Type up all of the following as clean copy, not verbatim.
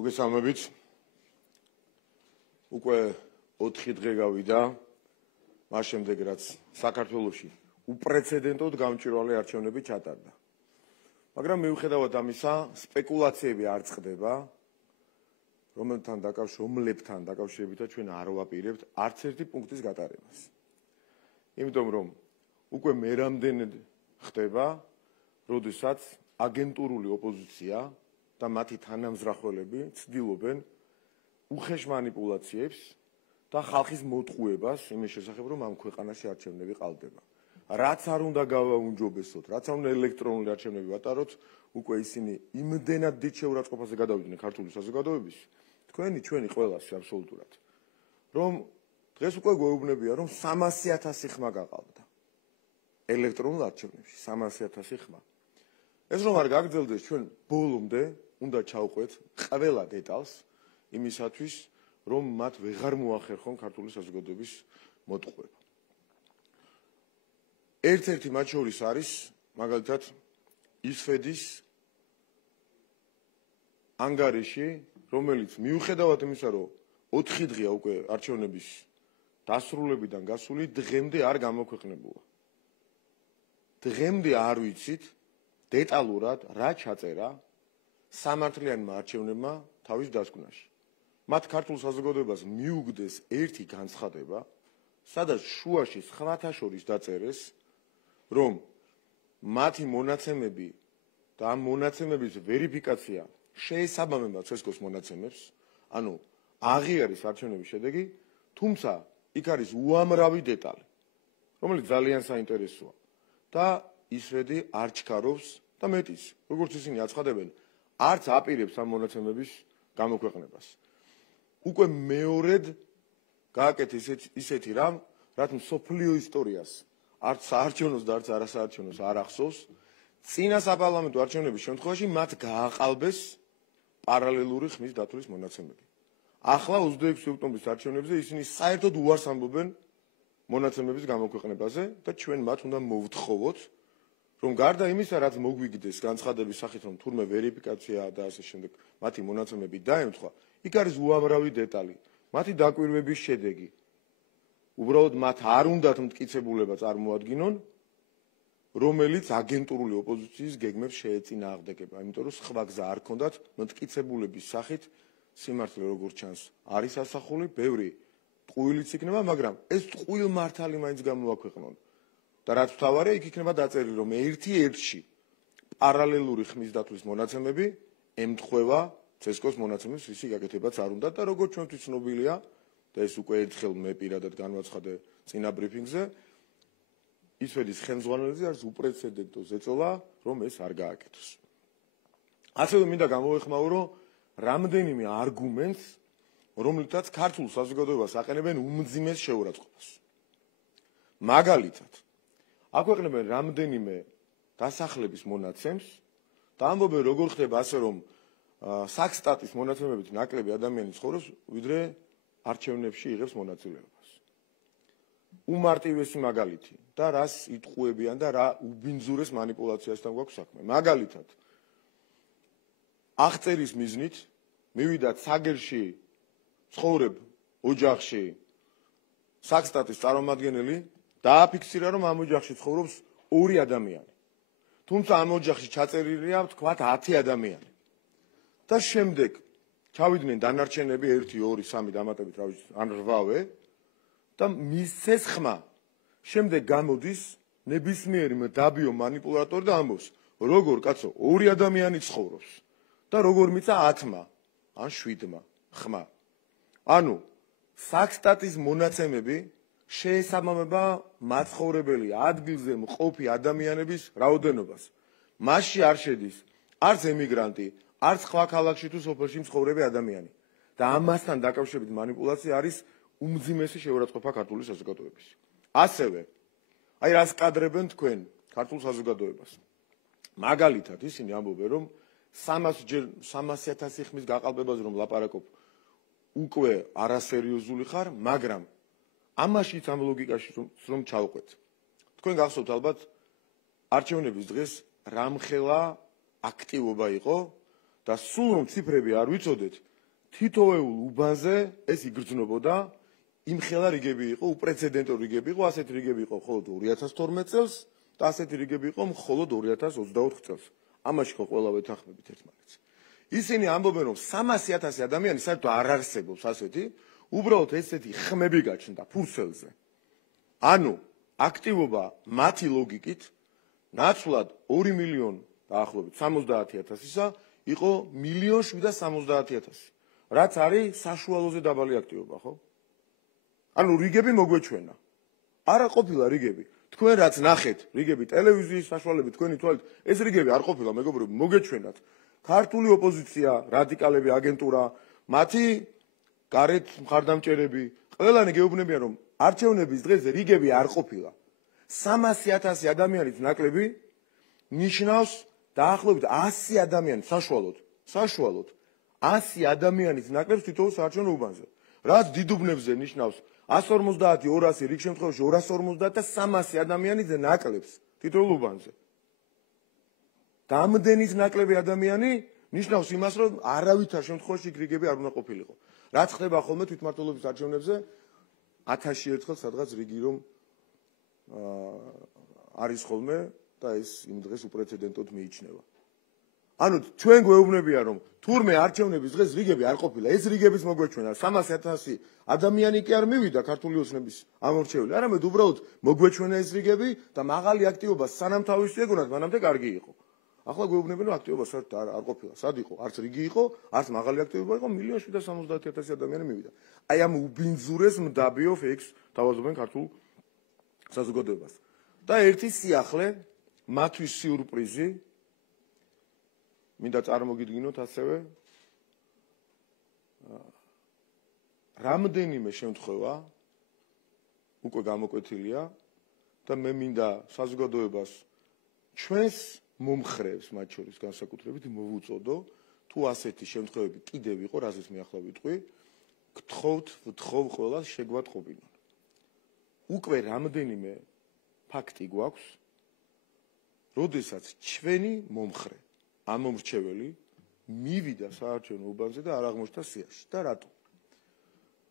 მოგესალმებით. უკვე 4 დღე გავიდა მას შემდეგ რაც საქართველოში უპრეცედენტოდ გამჭვირვალე არჩევნები ჩატარდა. მაგრამ მიუხედავად ამისა, სპეკულაციები არ წყდება, რომლებთან დაკავშირებით ჩვენ არ ვაპირებთ არც ერთი პუნქტის გატარებას. იმიტომ რომ უკვე მერამდენედ ხდება, როდესაც აგენტურული ოპოზიცია და მათი თანამზრახველები ცდილობენ უხეშ მანიპულაციებს და ხალხის მოტყუებას იმის შესახებ, რომ ამ ქვეყანაში არჩევნები ყალბდება. რაც არ უნდა გავაუნჯობესოთ, რაც არ უნდა ელექტრონული არჩევნები ვატაროთ, უკვე ისინი იმდენად დიდ შეურაცხყოფაზე გადავიდნენ ქართული საზოგადოების, ჩვენი ყველასი აბსოლუტურად, რომ დღეს უკვე გვეუბნებია, რომ 300,000 ხმა გაყალბდა ელექტრონულ არჩევნებში, 300,000 ხმა. ეს რომ არ გაგრძელდეს, ჩვენ ბოლომდე უნდა ჩავყვეთ ყველა დეტალს იმისათვის, რომ მათ ვეღარ მოახერხონ ქართული საზოგადოების მოტყუება. ერთ-ერთი მათ შორის არის მაგალითად ისფედის ანგარიში, რომელიც მიუხედავად იმისა, რომ 4 დღეა უკვე არჩევნების დასრულებიდან გასული, დღემდე არ გამოქვეყნებულა. დღემდე არ ვიცით დეტალურად რა ჩაწერა სამართლიანმა არჩევნებმა თავის დასკვნაში. მათ ქართულ საზოგადოებას მიუგდეს ერთი განცხადება, სადაც შუაში სხვათა შორის დაწერეს, რომ მათი მონაცემები და ამ მონაცემების ვერიფიკაცია შეესაბამება ცესკოს მონაცემებს, ანუ აღიარის არჩევნების შედეგი, თუმცა იქ არის უამრავი დეტალი, რომელიც ძალიან საინტერესოა და ისრედი არ ჩქარობს და მეტიც, როგორც ისინი აცხადებენ, არც აპირებს ამ მონაცემების გამოქვეყნებას. უკვე მეორედ გააკეთა ისეთი რამ, რაც მსოფლიო ისტორიას არც საარჩევნოს და არც არასაარჩევნოს არ ახსოვს, წინა საპარლამენტო არჩევნების შემთხვევაში მათ გააყალბეს პარალელური ხმის დათვლის მონაცემები. ახლა 26 ოქტომბრის არჩევნებზე ისინი საერთოდ უარს ამბობენ მონაცემების გამოქვეყნებაზე და ჩვენ მათ უნდა მოვთხოვოთ, რომ გარდა იმისა, რაც მოგვიგდეს განცხადების სახით, რომ თურმე ვერიფიკაცია და ასე შემდეგ მათი მონაცემები დაემთხვა, იქ არის უამრავი დეტალი, მათი დაკვირვების შედეგი. უბრალოდ მათ არ უნდათ მტკიცებულება წარმოადგინონ, რომელიც აგენტურული ოპოზიციის გეგმებს შეეწინააღმდეგება, იმიტომ რომ სხვა გზა არ ქონდათ მტკიცებულების სახით სიმართლე როგორც ჩანს არის ასახული, ბევრი ტყუილიც იქნება, მაგრამ ეს ტყუილ მართალი მაინც გამოაქვეყნონ. და რაც მთავარია, იქ იქნება დაწერილი, რომ ერთი-ერთში პარალელური ხმის დათვლის მონაცემები ემთხვევა ცესკოს მონაცემებს, ვისი გაკეთებაც არ უნდა და როგორც ჩვენთვის ცნობილია და ეს უკვე ერთხელ მე პირადად განვაცხადე წინა ბრიფინგზე, ისფედის ხელმძღვანელზე არის უპრეცედენტო ზეწოლა, რომ ეს არ გააკეთოს. ასევე მინდა გამოვეხმაურო რამდენიმე არგუმენტს, რომლითაც ქართულ საზოგადოებას აყენებენ უმძიმეს შეურაცხყოფას. მაგალითად, აქვეყნებენ რამდენიმე დასახლების მონაცემს და ამბობენ, როგორ ხდება ასე, რომ საქსტატის მონაცემებით ნაკლები ადამიანი ცხოვრობს, ვიდრე არჩევნებში იღებს მონაწილეობას. უმარტივესი მაგალითი და რას იტყუებიან და რა უბინძურეს მანიპულაციასთან გვაქვს საქმე. მაგალითად, აღწერის მიზნით მივიდათ საგერში ცხოვრებ ოჯახში საქსტატის წარმომადგენელი დააფიქსირა, რომ ამ ოჯახში ცხოვრობს 2 ადამიანი. თუმცა ამ ოჯახში ჩაწერილია თქვათ 10 ადამიანი. და შემდეგ ჩავიდნენ დანარჩენები 1, 2, 3 დამატებით, რა ვიცი, ან 8-ვე და მისცეს ხმა. შემდეგ გამოდის ნებისმიერი დაბიო მანიპულატორი და ამბობს, როგორ კაცო 2 ადამიანი ცხოვრობს და როგორ მიცა 10-მა ან 7-მა ხმა. ანუ საქსტატის მონაცემები შეესაბამება მაცხოვრებელი ადგილზე მყოფი ადამიანების რაოდენობას. მასში არ შედის არც ემიგრანტი, არც სხვა ქალაქში თუ სოფელში მცხოვრები ადამიანი. და ამასთან დაკავშირებით მანიპულაცია არის უმძიმესი შეურაცხყოფა ქართული საზოგადოების. ასევე, აი რას კადრებენ თქვენ ქართულ საზოგადოებას. მაგალითად, ისინი ამბობენ, რომ 300,000 ხმის გაყალბებაზე რომ ლაპარაკობ, უკვე არასერიოზული ხარ, მაგრამ ამაშიც ამ ლოგიკაში რომ ჩავყვეთ. თქვენ გახსოვთ ალბათ არჩევნების დღეს რამხელა აქტივობა იყო და სულ რომ ციფრები არ ვიცოდეთ, თითოეულ უბანზე ეს იგრძნობოდა, იმხელა რიგები იყო, უპრეცედენტო რიგები იყო, ასეთი რიგები იყო მხოლოდ 2012 წელს და ასეთი რიგები იყო მხოლოდ 2024 წელს. ამაში ხო ყველა ვეთანხმებით ერთმანეთს. ისინი ამბობენ, რომ 300,000 ადამიანი საერთოდ არ არსებობს ასეთი, უბრალოდ ესეთი ხმები გაჩნდა ფურცელზე. ანუ აქტივობა მათი ლოგიკით ნაცვლად 2 მილიონი დაახლოებით 70,000-ისა იყო 1,770,000, რაც არის საშუალოზე დაბალი აქტივობა, ხო? ანუ რიგები მოგვეჩვენა. არა ყოფილა რიგები. თქვენ რაც ნახეთ, რიგები ტელევიზიის საშუალებით თქვენი თვალით, ეს რიგები არ ყოფილა, მეგობრებო, მოგეჩვენათ. ქართული ოპოზიცია, რადიკალები, აგენტურა, მათი გარეთ მხარდამჭერები, ყველანი გეუბნებიან, რომ არჩევნების დღეს რიგები არ ყოფილა. 300,000 ადამიანის ნაკლები ნიშნავს დაახლოებით 100 ადამიანი საშუალოდ 100 ადამიანის ნაკლებს თითოეულ საარჩევნო უბანზე. რაც დიდუბნებზე ნიშნავს 150, 200, რიგ შემთხვევაში 250 და 300 ადამიანის ნაკლებს თითოეულ უბანზე. გამდენის ნაკლები ადამიანი ნიშნავს იმას, რომ არავითარ შემთხვევაში რიგები არ უნდა ყოფილიყო. რაც ხდება ხოლმე თვითმმართველობის არჩევნებზე 1000-ში ერთხელ სადღაც რიგი რომ არის ხოლმე და ეს იმ დღეს უპრეცედენტოდ მიიჩნევა. ანუ ჩვენ გვეუბნებიან, რომ თურმე არჩევნების დღეს რიგები არ ყოფილა. ეს რიგების მოგვეჩვენა 300,000 ადამიანი კი არ მივიდა ქართული ოცნების ამორჩეული, არამედ უბრალოდ მოგვეჩვენა ეს რიგები და მაღალი აქტივობა სანამ თავისი ეგონათ, მანამდე კარგი იყო. ახლა გვეუბნებიან, რომ აქტივობა საერთოდ არ ყოფილა. სად იყო? არც რიგი იყო, არც მაღალი აქტივობა იყო, 1,770,000 ადამიანი მივიდა. აი ამ უბინძურეს მდაბიო ფეიქს თავაზობენ ქართულ საზოგადოებას. და ერთი სიახლე, მათთვის სიურპრიზი, მინდა წარმოგიდგინოთ ასევე რამდენიმე შემთხვევა უკვე გამოკვეთილია და მე მინდა საზოგადოებას ჩვენს მომხრეებს მათ შორის განსაკუთრებით მოვუწოდო, თუ ასეთი შემთხვევები კიდევ იყო, რაზეც მე ახლა ვიტყვი, ვთხოვ ყველას შეგვატყობინონ. უკვე რამდენიმე ფაქტი გვაქვს, როდესაც ჩვენი მომხრე ამომრჩეველი მივიდა საარჩევნო უბანზე და არ აღმოჩნდა სიაში. და რატო?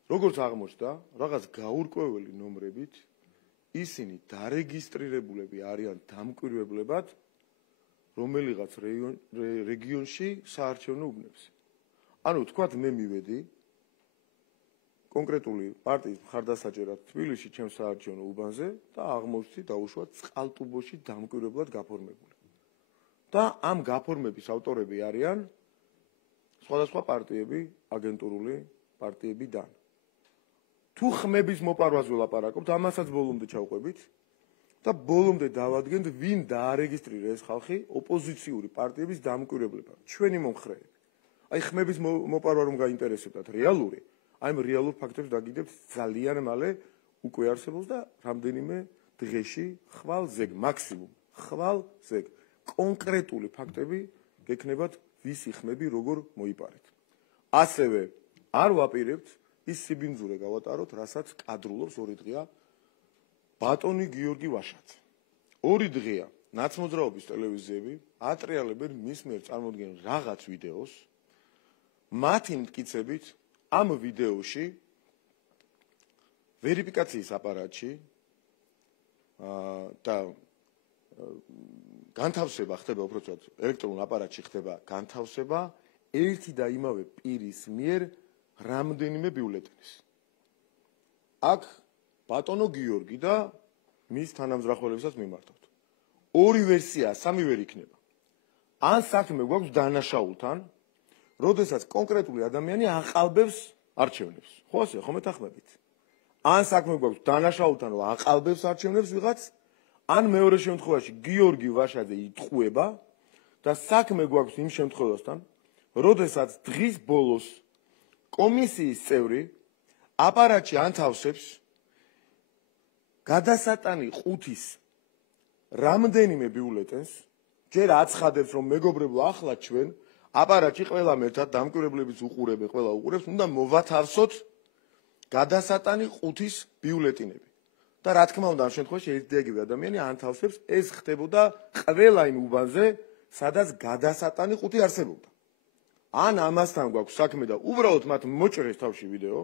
როგორც აღმოჩნდა, რაღაც გაურკვეველი ნომრებით ისინი დარეგისტრირებულები არიან დამკვირვებლებად რომელიღაც რეგიონში საარჩევნო უბნებზე. ანუ თქვათ მე მივედი კონკრეტული პარტიის მხარდასაჭერად თბილისში ჩემს საარჩევნო უბანზე და აღმოჩნდი დაუშვათ წყალტუბოში დამკვირვებლად გაფორმებული. და ამ გაფორმების ავტორები არიან სხვადასხვა პარტიები, აგენტურული პარტიებიდან. თუ ხმების მოპარვაზე ვლაპარაკობთ, ამასაც ბოლომდე ჩავყვებით და ბოლომდე დავადგენთ, ვინ დაარეგისტრირა ეს ხალხი ოპოზიციური პარტიების დამკვირვებლებად. ჩვენი მომხრეები. აი ხმების მოპარვა რომ გაინტერესებდათ რეალური, აი ამ რეალურ ფაქტებს დაგიდებთ ძალიან მალე უკვე არსებობს და რამდენიმე დღეში ხვალ ზეგ მაქსიმუმ ხვალ ზეგ კონკრეტული ფაქტები გექნებათ ვისი ხმები როგორ მოიპარეთ. ასევე არ ვაპირებთ ის სიბინძურე გავატაროთ, რასაც კადრულობს 2 დღეა ბატონი გიორგი ვაშაძე. 2 დღეა ნაცმოძრაობის ტელევიზიები ატრიალებენ მის მიერ წარმოდგენ რაღაც ვიდეოს, მათი მტკიცებით ამ ვიდეოში ვერიფიკაციის აპარატში და განთავსება ხდება უბრალოდ ელექტრონულ აპარატში ხდება განთავსება ერთი და იმავე პირის მიერ რამდენიმე ბიულეტენის. აქ ბატონო გიორგი და მის თანამძრახველებსაც მიმართავთ. 2 ვერსია, 3 ვერ იქნება. ან საქმე გვაქვს დანაშაულთან, როდესაც კონკრეტული ადამიანი აყალბებს არჩევნებს. ხო ასე, ხომ ეთანხმებით? ან საქმე გვაქვს დანაშაულთან, რომ აყალბებს არჩევნებს ვიღაც, ან მეორე შემთხვევაში გიორგი ვაშაძე იტყუება და საქმე გვაქვს იმ შემთხვევასთან, როდესაც დღის ბოლოს კომისიის წევრი აპარატში ანთავსებს გადასატანი 5-ის რამდენიმე ბიულეტენს, ჯერ აცხადებს, რომ მეგობრებო, ახლა ჩვენ აპარატში ყველამ ერთად დამკვირვებლებიც უყურებენ, ყველა უყურებს, უნდა მოვათავსოთ გადასატანი 5-ის ბიულეტინები. და რა თქმა უნდა, ამ შემთხვევაში ერთდაიგივე ადამიანი ანთავსებს, ეს ხდებოდა ყველა იმ უბანზე, სადაც გადასატანი 5 არსებობდა. ან ამასთან გვაქვს საქმე და უბრალოდ მათ მოჭრეს თავში ვიდეო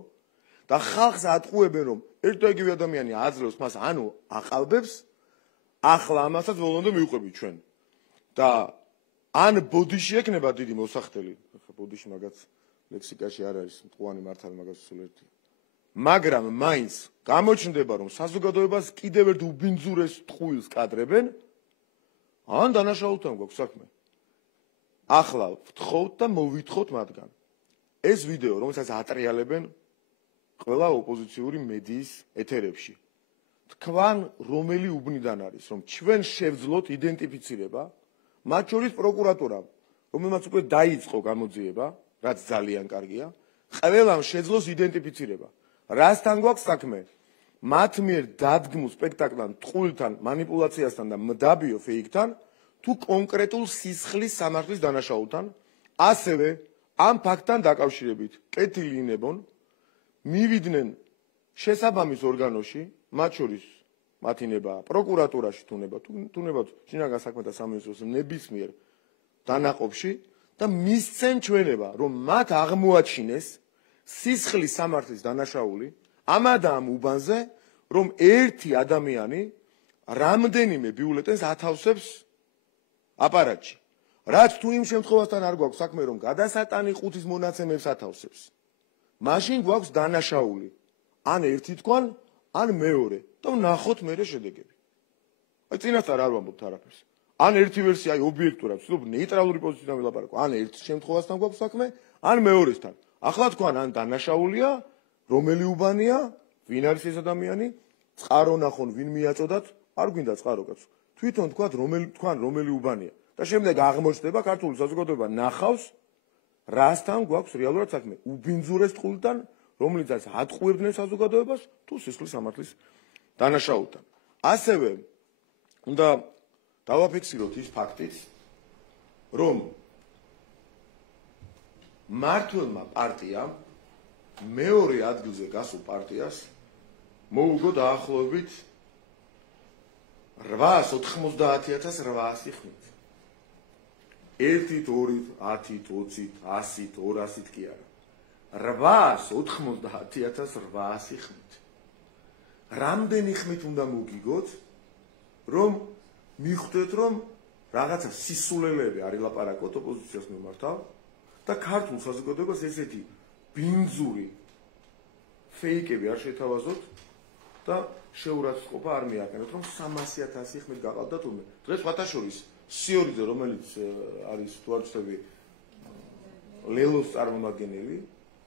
და ხალხს ატყუებენ რომ ერთ და იგივე ადამიანი აძლევს მას, ანუ აყალბებს, ახლა ამასაც ბოლომდე მივყვებით ჩვენ. და ან ბოდიში ექნება დიდი მოსახდელი, ხა ბოდიში მაგაც ლექსიკაში არ არის, მტყუანი მართალი მაგაც სულ ერთია. მაგრამ მაინც გამოჩნდება რომ საზოგადოებას კიდევ ერთ უბინძურეს ტყუილს კადრებენ, ან დანაშაულთან გვაქვს საქმე. ახლა ვთხოვთ და მოვითხოვთ მათგან. ეს ვიდეო, რომელსაც ატრიალებენ ყველა ოპოზიციური მედიის ეთერებში. თქვენ რომელი უბნიდან არის, რომ ჩვენ შევძლოთ იდენტიფიცირება, მათ შორის პროკურატურამ, რომელმაც უკვე დაიწყო გამოძიება, რაც ძალიან კარგია, ყველამ შეძლოს იდენტიფიცირება. რასთან გვაქვს საქმე? მათ მიერ დადგმულ სპექტაკლთან, ტყუილთან, მანიპულაციასთან და მდაბიო ფეიქთან, თუ კონკრეტულ სისხლის სამართლის დანაშაულთან, ასევე ამ ფაქტთან დაკავშირებით კეთილი ინებონ მივიდნენ შესაბამის ორგანოში, მათ შორის მათი ნება პროკურატურაში თუნება შინაგან საქმეთა სამინისტროს ნებისმიერ დანაყოფში და მისცენ ჩვენება, რომ მათ აღმოაჩინეს სისხლის სამართლის დანაშაული ამადა ამ უბანზე, რომ ერთი ადამიანი რამდენიმე ბიულეტენს ათავსებს აპარატში. რაც თუ იმ შემთხვევასთან არ გვაქვს საქმე, რომ გადასატანი ყუთის მონაცემებს ათავსებს, მაშინ გვაქვს დანაშაული. ან ერთი თქვან, ან მეორე და ვნახოთ მერე შედეგები. აი წინასწარ არ ვამბობთ არაფერს. ან ერთი ვერსია, აი ობიექტურად, ვცდილობ ნეიტრალური პოზიციიდან ვილაპარაკო, ან ერთ შემთხვევასთან გვაქვს საქმე, ან მეორესთან. ახლა თქვენ ან დანაშაულია, რომელი უბანია, ვინ არის ეს ადამიანი, წყარო ნახონ, ვინ მიაწოდათ, არ გვინდა წყარო კაცო. თვითონ თქვენ რომელი უბანია. და შემდეგ აღმოჩნდება ქართული საზოგადოება ნახავს, რასთან გვაქვს რეალურად საქმე. უბინძურეს ტყუილთან, რომლითაც ატყუებდნენ საზოგადოებას, თუ სისხლის სამართლის დანაშაულთან. ასევე უნდა დავაფიქსიროთ ის ფაქტიც, რომ მართლმა პარტიამ მეორე ადგილზე გასულ პარტიას მოუგო დაახლოებით 890,800 ხმით. 1-ით, 2-ით, 10-ით, 20-ით, 100-ით, 200-ით კი არა. 890,800 ხმით. რამდენი ხმით უნდა მოგიგოთ, რომ მიხვდეთ, რომ რაღაცა სისულელები არ ილაპარაკოთ ოპოზიციას მიმართავ და ქართულ საზოგადოებას ესეთი ბინძური ფეიკები არ შეთავაზოთ და შეურაცხყოფა არ მიაყენოთ, რომ 300,000 ხმით გაყავდა თურმე. დღეს ფათაშორის სიორიძე, რომელიც არის თუ არ ვცდები ლელოს წარმომადგენელი,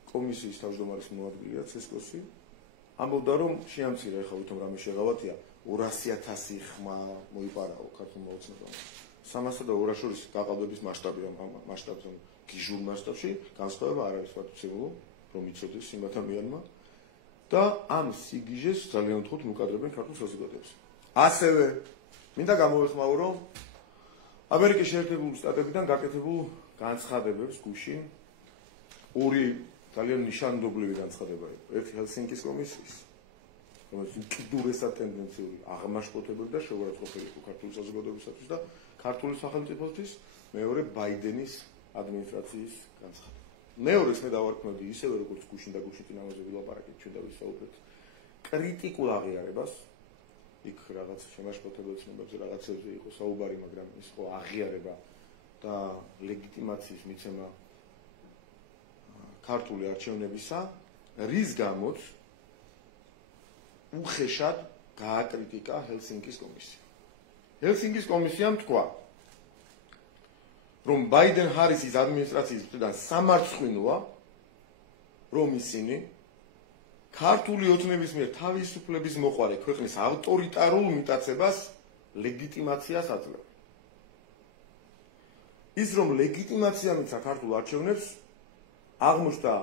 კომისიის თავმჯდომარის მოადგილეა ცესკოსი, ამბობდა, რომ შეამცირა ეხლა ვითომ რამე შეღავათია 200,000 ხმა მოიპარაო ქართულმა ოცნებამ. 300 და 200 შორის გაყალბების მასშტაბი მასშტაბზე გიჟურ მასშტაბში განსხვავება არ არის ფაქტობრივად, რომ იცოდეს იმ ადამიანმა და ამ სიგიჟეს ძალიან ვთქვით მოკადრებენ ქართულ საზოგადოებას. ასევე მინდა გამოვეხმაურო ამერიკის შეერთებული შტატებიდან გაკეთებულ განცხადებებს გუშინ ორი ძალიან ნიშანდობლივი განცხადება იყო. ერთი ჰელსინკის კომისიის, რომელიც უკიდურესად ტენდენციური, აღმაშფოთებელი და შეურაცხყოფელი იყო ქართული საზოგადოებისათვის და ქართული სახელმწიფოსთვის, მეორე ბაიდენის ადმინისტრაციის განცხადება. მეორეს მე დავარქმევდი ისევე როგორც გუშინ და გუშინ ამაზე ვილაპარაკეთ ჩვენ და ვისაუბრეთ კრიტიკულ აღიარებას. იქ რაღაც შემაშფოთებელ ცნობებზე რაღაცებზე იყო საუბარი, მაგრამ ის ხო აღიარება და ლეგიტიმაციის მიცემა ქართული არჩევნებისა, რის გამოც უხეშად გააკრიტიკა ჰელსინკის კომისია. ჰელსინკის კომისიამ თქვა, რომ ბაიდენ-ჰარისის ადმინისტრაციის მხრიდან სამარცხვინოა, რომ ისინი ქართული ოცნების მიერ თავისუფლების მოყვარე ქვეყნის ავტორიტარულ მიტაცებას ლეგიტიმაციას აძლევს. ის რომ ლეგიტიმაცია მიცა ქართულ არჩევნებს აღმოჩნდა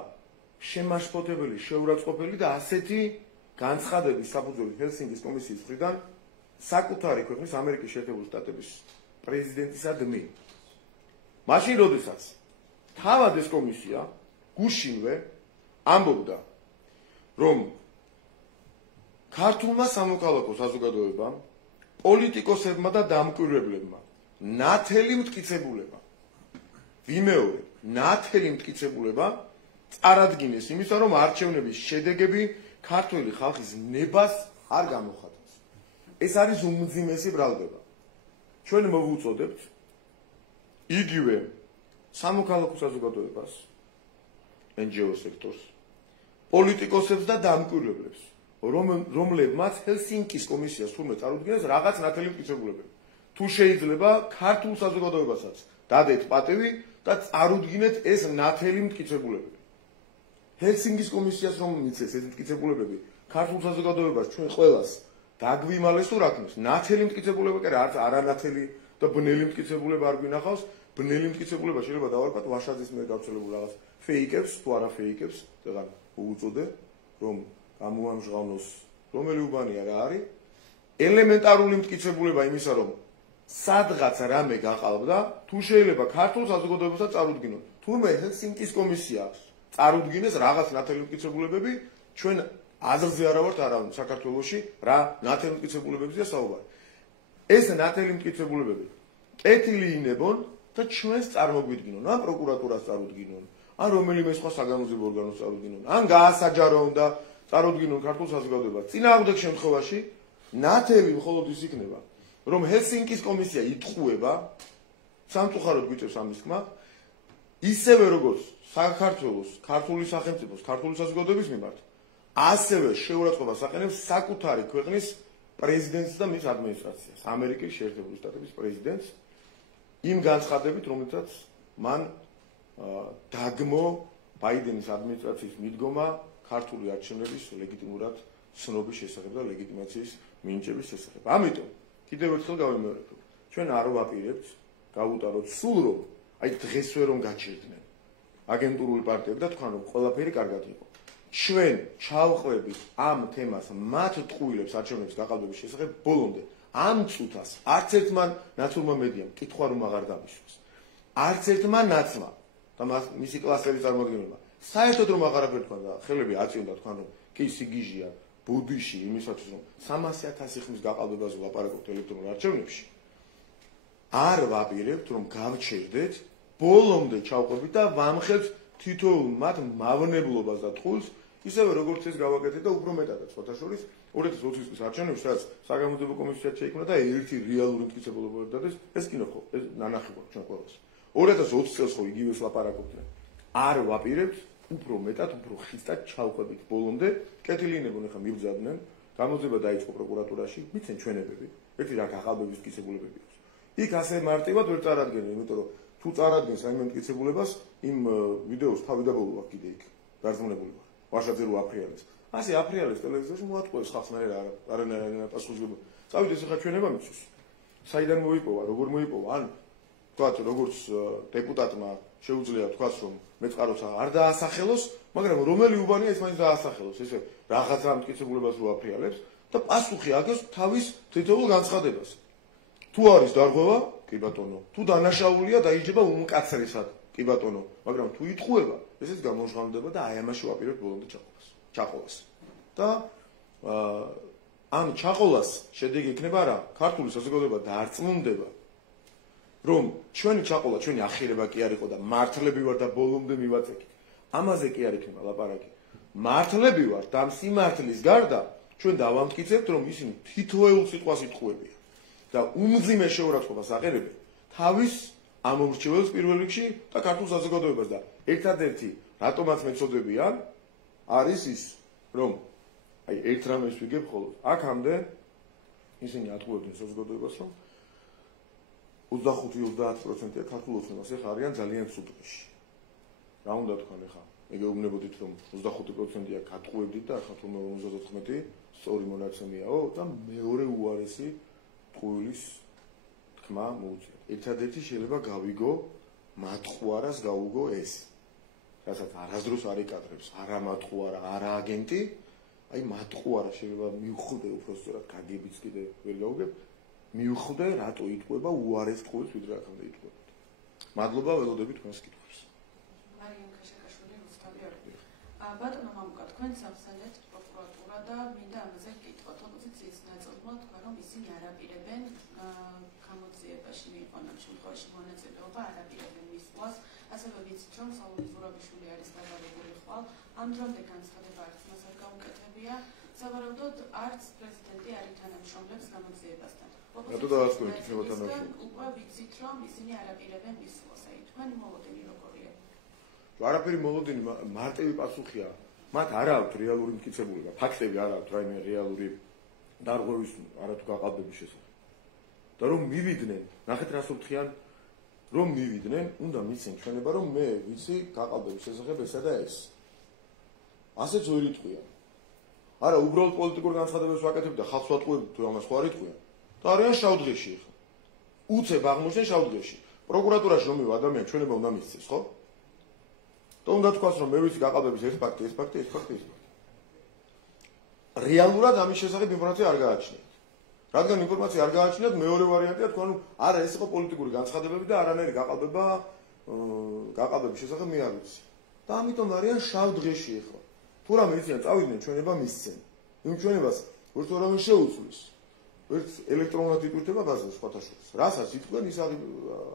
შემაშფოთებელი, შეურაცხყოფელი და ასეთი განცხადების საფუძველი ჰელსინკის კომისიის მხრიდან საკუთარი ქვეყნის ამერიკის შეერთებული შტატების პრეზიდენტისადმი. მაშინ როდესაც თავად ეს კომისია გუშინვე ამბობდა, რომ ქართულმა სამოქალაქო საზოგადოებამ, პოლიტიკოსებმა და დამკვირვებლებმა ნათელი მტკიცებულება ვიმეორებ, ნათელი მტკიცებულება წარადგინეს იმისა, რომ არჩევნების შედეგები ქართული ხალხის ნებას არ გამოხატავს. ეს არის უმძიმესი ბრალდება. ჩვენ მოვუწოდებთ იგივე სამოქალაქო საზოგადოებას, NGO სექტორს, პოლიტიკოსებს და დამკვირვებლებს, რომლებმაც ჰელსინკის კომისიას თურმე წარუდგინეს რაღაც ნათელი მტკიცებულებები. თუ შეიძლება ქართულ საზოგადოებასაც დადეთ პატივი და წარუდგინეთ ეს ნათელი მტკიცებულებები. ჰელსინკის კომისიას რომ მიცეს ეს მტკიცებულებები, ქართულ საზოგადოებას ჩვენ ყველას დაგვიმალეს თუ რა თქმა უნდა, ნათელი მტკიცებულება კი არა, არანათელი და ბნელი მტკიცებულება არ გვინახავს, ბნელი მტკიცებულება შეიძლება დავარქვათ ვაშაძის მიერ გავრცელებულ რაღაც ფეიკებს, თუ არა ფეიკებს, თან უუწოდე, რომ გამოამჟღავნოს რომელი უბანია რა არის, ელემენტარული მტკიცებულება იმისა, რომ სადღაც რამე გაყალბდა, თუ შეიძლება ქართულ საზოგადოებასაც წარუდგინონ. თურმე ჰელსინკის კომისიას წარუდგინეს რაღაც ნათელი მტკიცებულებები, ჩვენ აზრზე არა ვართ არავინ საქართველოში რა ნათელი მტკიცებულებებზეა საუბარი. ეს ნათელი მტკიცებულებები კეთილი ინებონ და ჩვენს წარმოგვიდგინონ, ან პროკურატურას წარუდგინონ, ან რომელიმე სხვა საგანონმდებლო ორგანოს წარუდგინონ, ან გაასაჯარონ და წარუდგინონ ქართულ საზოგადოებას. წინააღმდეგ შემთხვევაში ნათელი მხოლოდ ის იქნება, რომ ჰელსინკის კომისია იტყუება, სამწუხაროდ გვიწევს ამის თქმა, ისევე როგორც საქართველოს, ქართული სახელმწიფოს, ქართული საზოგადოების მიმართ, ასევე შეურაცხყოფას აყენებს საკუთარი ქვეყნის პრეზიდენტს და მის ადმინისტრაციას, ამერიკის შეერთებული შტატების პრეზიდენტს, იმ განცხადებით, რომელსაც მან დაგმო ბაიდენის ადმინისტრაციის მიდგომა ქართული არჩევნების ლეგიტიმურად ცნობის შესახებ და ლეგიტიმაციის მინიჭების შესახებ. ამიტომ კიდევ ერთხელ გავიმეორებ, ჩვენ არ ვაპირებთ გავუტაროთ სულ რომ აი დღესვე რომ გაჩერდნენ აგენტურული პარტიები და თქვენ რომ ყველაფერი კარგად იყო. ჩვენ ჩავყვებით ამ თემას მათ ტყუილებს არჩევნების გაყალბების შესახებ ბოლომდე. ამ წუთას არც ერთმა ნაცურმა მედიამ კითხვა რომ აღარ გამისვეს. არც ერთმა ნაცმა და მისი კლასების წარმოადგენელმა საერთოდ რომ აღარაფერი თქვა და ხელები აწიონდა თქვენ რომ კი სიგიჟია ბუდიში იმისათვის რომ 300,000 ხმის გაყალბებას ვლაპარაკობთ ელექტრონულ არჩევნებში არ ვაპირებთ რომ გავჩერდეთ ბოლომდე ჩავყვებით და ვამხელთ თითოეულ მათ მავნებლობას და ტყუილს ისევე როგორც ეს გავაკეთეთ და უფრო მეტადაც სხვათა შორის 2020 წლის არჩევნებში სადაც საგამოძიებო კომისია შეიქმნა და ერთი რეალური მტკიცებულება დადეს ეს კი ნახო ეს ნანახი ყო ჩვენ ყველას 2020 წელს ხო იგივეს ლაპარაკობდნენ არ ვაპირებთ უფრო მეტად უფრო ხისტად ჩავყვებით ბოლომდე კეთილინებონ ახლა მიბძავდნენ გამოძიება დაიწყო პროკურატურაში მიცენ ჩვენებები ერთი რა გაყალბების მტკიცებულებები აქვს იქ ასე მარტივად ვერ წარადგენენ იმიტომ რომ თუ წარადგენს აი მტკიცებულებას იმ ვიდეოს თავი და ბოლო აქვს კიდე იქ დარწმუნებული ვარ ვაშაძე რო აფრიალეს ასე აფრიალეს ტელევიზორში მოატყუეს ხალხს მე არანაირ პასუხისმგებლობა წავიდეს ახლა ჩვენება მიცის საიდან მოიპოვა როგორ მოიპოვა ან თქვათ როგორც დეპუტატმა შეუძლია თქვას რომ მეწყაროს არ დაასახელოს მაგრამ რომელი უბანია ეს მაინც დაასახელოს ესე რაღაცა მტკიცებულებას რო აფრიალებს და პასუხი აგებს თავის თითოეულ განცხადებას თუ არის დარღვევა კი ბატონო თუ დანაშაულია დაიჯება უმკაცრესად კი ბატონო მაგრამ თუ იტყუება ესეც გამოჟღავნდება და აი ამაში ვაპირებთ ბოლომდე ჩაყოლას და ამ ჩაყოლას შედეგი იქნება რა ქართული საზოგადოება დაარწმუნდება რომ ჩვენი ჩაყოლა ჩვენი ახირება კი არ იყო და მართლები ვარ და ბოლომდე მივაწექით ამაზე კი არ იქნება ლაპარაკი მართლები ვარ და სიმართლის გარდა ჩვენ დავამტკიცებთ რომ ისინი თითოეულ სიტყვას იტყუებიან და უმძიმე შეურაცხყოფას აყენებენ თავის ამომრჩეველს პირველ რიგში და ქართულ საზოგადოებას და ერთადერთი რატომაც მეწოდებიან არის ის რომ აი ერთ რამეს ვიგებ ხოლმე აქამდე ისინი ატყუებდნენ საზოგადოებას რომ 25-30%-ია ქართულ ოცნებას ეხლა არიან ძალიან სუპრეში რა უნდა თქვან ეხლა მე გეუბნებოდით რომ 25%-ია გატყუებდით და ახლა თურმე 54 სწორი მონაცემიაო და მეორე უარესი ტყუილის თქმა მოუწია ერთადერთი შეიძლება გავიგო მატყუარას გაუგო ეს რასაც არასდროს არ იკადრებს არა მატყუარა არა აგენტი აი მატყუარა შეიძლება მივხვდე უფრო სწორად გაგებიც კიდე ვერ გავუგებ მივხვდე რატო იტყუება უარეს ტყუილს ვიდრე აქამდე იტყუება მადლობა ველოდები თქვენს კითხვებს მარიამ ქაშაკაშვილი რუსთავი ბატონო მამუკა თქვენ სამსახურით პროკურატურა და მინდა ამაზე გკითხოთ ოპოზიციის ნაწილმა თქვა რომ ისინი არ აპირებენ გამოძიებაში მიყვანონ შემთხვევაში მონაწილეობა არ აპირებენ მისვლას ასევე ვიცით, რომ სალომე ზურაბიშვილი არის დაბადებული ხვალ, ამ დრომდე განცხადება არც მას არ გაუკეთებია, სავარაუდოდ არც პრეზიდენტი არ ითანამშრომლებს გამოძიებასთან. უკვე ვიცით, რომ ისინი არაპირებენ მისვლას, აი თქვენი მოლოდინი როგორია? არაფერი მოლოდინი მარტივი პასუხია. მათ არ აქვთ რეალური მტკიცებულება, ფაქტები არ აქვთ რაიმე რეალური დარღვევის არათუ გაყალბების შესახებ. და რომ მივიდნენ, ნახეთ რას ვთქვიან, რომ მივიდნენ, უნდა მიცენ ჩვენება, რომ მე ვიცი გაყალბების შესახებ ესა და ეს. ასეც ვერ იტყვია. არა, უბრალოდ პოლიტიკურ განცხადებებს ვაკეთებ და ხალხს ვატყუებ თუ ამას ხო არ იტყვია. და არიან შავდღეში ახლა. უცებ აღმოჩნდნენ შავდღეში. პროკურატურაში რომ მივა ადამიანი ჩვენება უნდა მისცეს, ხო? და უნდა თქვას, რომ მე ვიცი გაყალბების ეს ფაქტი. რეალურად ამის შესახებ ინფორმაცია არ გააჩნიათ. რადგან ინფორმაცია არ გააჩნიათ, მეორე ვარიანტია თქვა, რომ არა, ეს იყო პოლიტიკური განცხადებები და არანაირი გაყალბების შესახებ მე არ ვიცი. და ამიტომ არიან შავდღეში ახლა. თუ რამე იციან, წავიდნენ ჩვენება მისცენ. იმ ჩვენებას ვერც არავინ შეუცვლის. ვერც ელექტრონულად იტვირთება ბაზაზე სხვათა შორის. რასაც იტყვენ, ის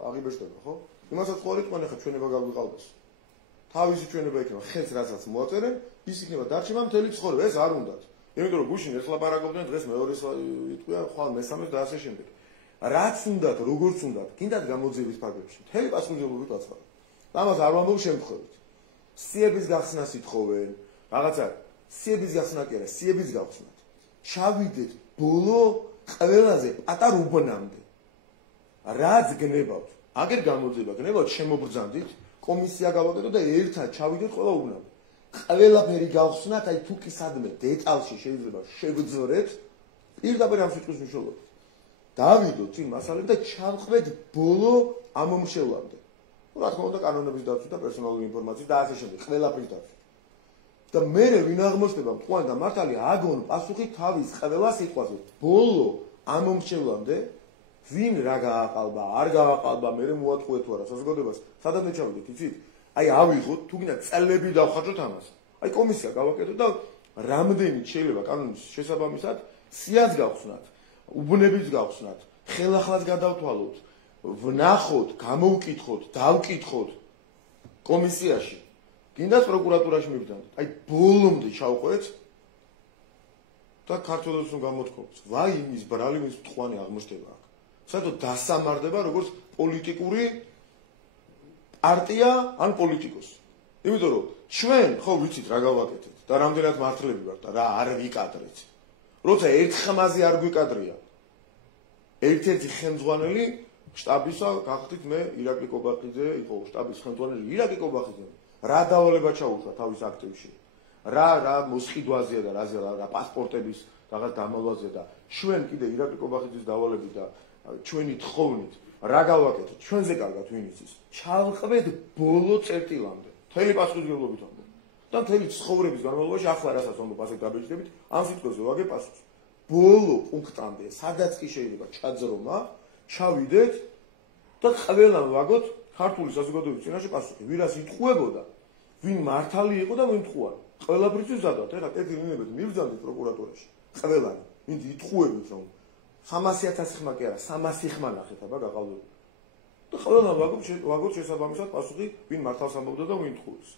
აღიბეჭდება, ხო? იმასაც ხო არ იტყვენ, ახლა ჩვენება გაგვიყალბეს. თავისი ჩვენება იქნება, ხელს რასაც მოაწერენ, ის იქნება დარჩება მთელი ცხოვრება, ეს არ უნდათ. იმიტომ რომ გუშინ ეს ლაპარაკობდნენ, დღეს მეორეს იტყვიან, ხვალ მესამეს და ასე შემდეგ. რაც უნდათ, როგორც უნდათ, კიდათ გამოძიების ფარგლებში. მთელი პასუხისმგებლობით ვაცხადებ. ამას არ ვამბობ შემთხვევით. სიების გახსნას ითხოვენ, რაღაცა სიების გახსნა კი არა, სიების გახსნათ. ჩავიდეთ ბოლო ყველაზე პატარ უბნამდე. რაც გნებავთ, აგერ გამოძიება გნებავთ, შემობრძანდით, კომისია გავაკეთოთ და ერთად ჩავიდეთ ყველა უბნამდე. ყველაფერი გავხსნათ, აი თუ კი სადმე დეტალში შეიძლება შევძვრეთ, პირდაპირ ამ სიტყვის მნიშვნელობით. დავიდოთ იმ მასალებს და ჩავყვეთ ბოლო ამომრჩევლამდე. რა თქმა უნდა, კანონების დაცვა და პერსონალური ინფორმაციის და ასე შემდეგ, ყველაფრის დაცვა. და მე ვინ აღმოჩნდება მტყუარი და მართალი აგონ პასუხი თავის ყველა სიტყვაზე. ბოლო ამომრჩევლამდე ვინ რა გააყალბა, არ გააყალბა, მე მოატყუე თუ არა საზოგადოებას, სადამდე ჩავიდეთ, იცით? აი ავიღოთ, თუ გინდა წელები დავხარჯოთ ამას. აი კომისია გავაკეთოთ და რამდენი შეიძლება კანონის შესაბამისად სიაც გავხსნათ, უბნებიც გავხსნათ, ხელახლაც გადავთვალოთ, ვნახოთ, გამოვკითხოთ, დავკითხოთ კომისიაში. გინდათ პროკურატურაში მივდანოთ. აი ბოლომდე ჩავყვეთ და ქართველებს რომ გამოთქვამთ. ვაი იმის ბრალი ვინც მტყვანი აღმოჩნდება აქ. საერთოდ დასამარდება როგორც პოლიტიკური პარტია ან პოლიტიკოსი. იმიტომ რომ ჩვენ ხო ვიცით რა გავაკეთეთ და რამდენად მართლები ვართ და რა არ ვიკადრეთ. როცა ერთ ხმაზე არ გვიკადრია. ერთ-ერთი ხელმძღვანელი შტაბისა გახდით მე ირაკლი კობახიძე იყო შტაბის ხელმძღვანელი ირაკლი კობახიძე. რა დავალება ჩაუშვა თავის აქტივში. რა მოსყიდვაზეა და რა პასპორტების რაღაც დამალვაზეა და ჩვენ კიდე ირაკლი კობახიძის დავალებით და ჩვენი თხოვნით რა გავაკეთეთ? ჩვენზე კარგად ვინ იცის? ჩავყვეთ ბოლო წერტილამდე. მთელი პასუხისმგებლობით ამბობ. და მთელი ცხოვრების განმავლობაში ახლა რასაც ამბობ, ასე გაბეჭდებით, ამ სიტყვაზე ვაგე პასუხს. ბოლო პუნქტამდე, სადაც კი შეიძლება ჩაძრომა, ჩავიდეთ და ყველამ ვაგოთ ქართული საზოგადოების წინაშე პასუხი. ვირას იტყუებოდა, ვინ მართალი იყო და ვინ მტყუარი. ყველაფრისთვის დადოთ, ეხლა კეთილ ნებად მივძანდით პროკურატურაში. ყველანი, ვინ იტყუებით რომ 300,000 ხმა კი არა, 300 ხმა ნახეთ აბა გაყალბებული. და ყველამ ვაგოთ შესაბამისად პასუხი, ვინ მართალს ამბობდა და ვინ მტყურის.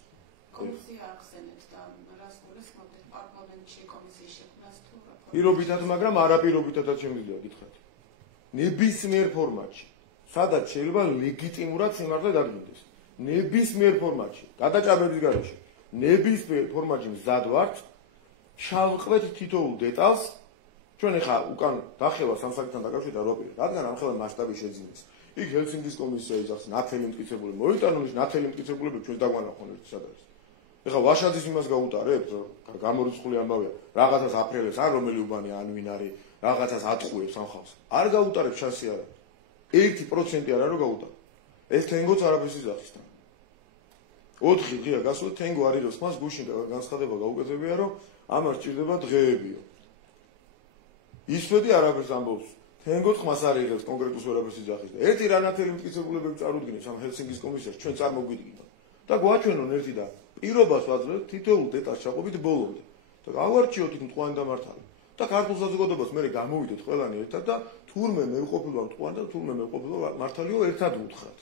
კომისია ახსენეთ და რას გულისხმობთ პარლამენტში კომისიის შექმნას თუ რა? პირობითად, მაგრამ არაპირობითადაც შემიძლია გითხრათ. ნებისმიერ ფორმატში, სადაც შეიძლება ლეგიტიმურად სიმართლე დადგინდეს. ნებისმიერ ფორმატში, გადაჭამების გარეშე, ნებისმიერ ფორმატში მზად ვართ, ჩავყვეთ თითოეულ დეტალს. ჩვენ ახლა უკან დახევა სამსაკთან დაკავშირდა როპირ, რადგან ამხელა მასშტაბი შეძინეს. იქ ჰელსინკის კომისია იძახს ნათელი მტკიცებულები, მოიტანოს ნათელი მტკიცებულები ჩვენ დაგვანახონ ერთ სადაც. ეხლა ვაშაძის იმას გაუტარებთ, გამორიცხული ამბავია, რაღაცას აფრელებს, ან რომელი უბანი, ან ვინ არის, რაღაცას ატყუებს ამ ხალხს. არ გაუტარებს შანსი არა. 1% არა რომ გაუტარებ. ეს თენგოც არაფერს იძახის თან. 4 დღეა გასულ თენგო არიდოს მას გუშინ განცხადება გაუკეთებია რომ ამას ჭირდება დღეებიო. ისვედი არაფერს ამბობს. თენგოც ხმას არ იღებს კონკრეტულ ვერაფერს იძახის და ერთი რანათელი მტკიცებულებები წარუდგინებს ამ ჰელსინკის კომისიაში ჩვენ წარმოგვიდგინოთ. და გვაჩვენონ ერთი და პირობას ვაძლევთ თითოეულ დეტალს ჩაყობით ბოლომდე. და გავარჩიოთ იქ მტყვანი და მართალი. და ქართულ საზოგადოებას მე გამოვიდეთ ყველანი ერთად და თურმე მე ვყოფილვარ მტყვანი და თურმე მე ვყოფილვარ მართალიო ერთად უთხრათ.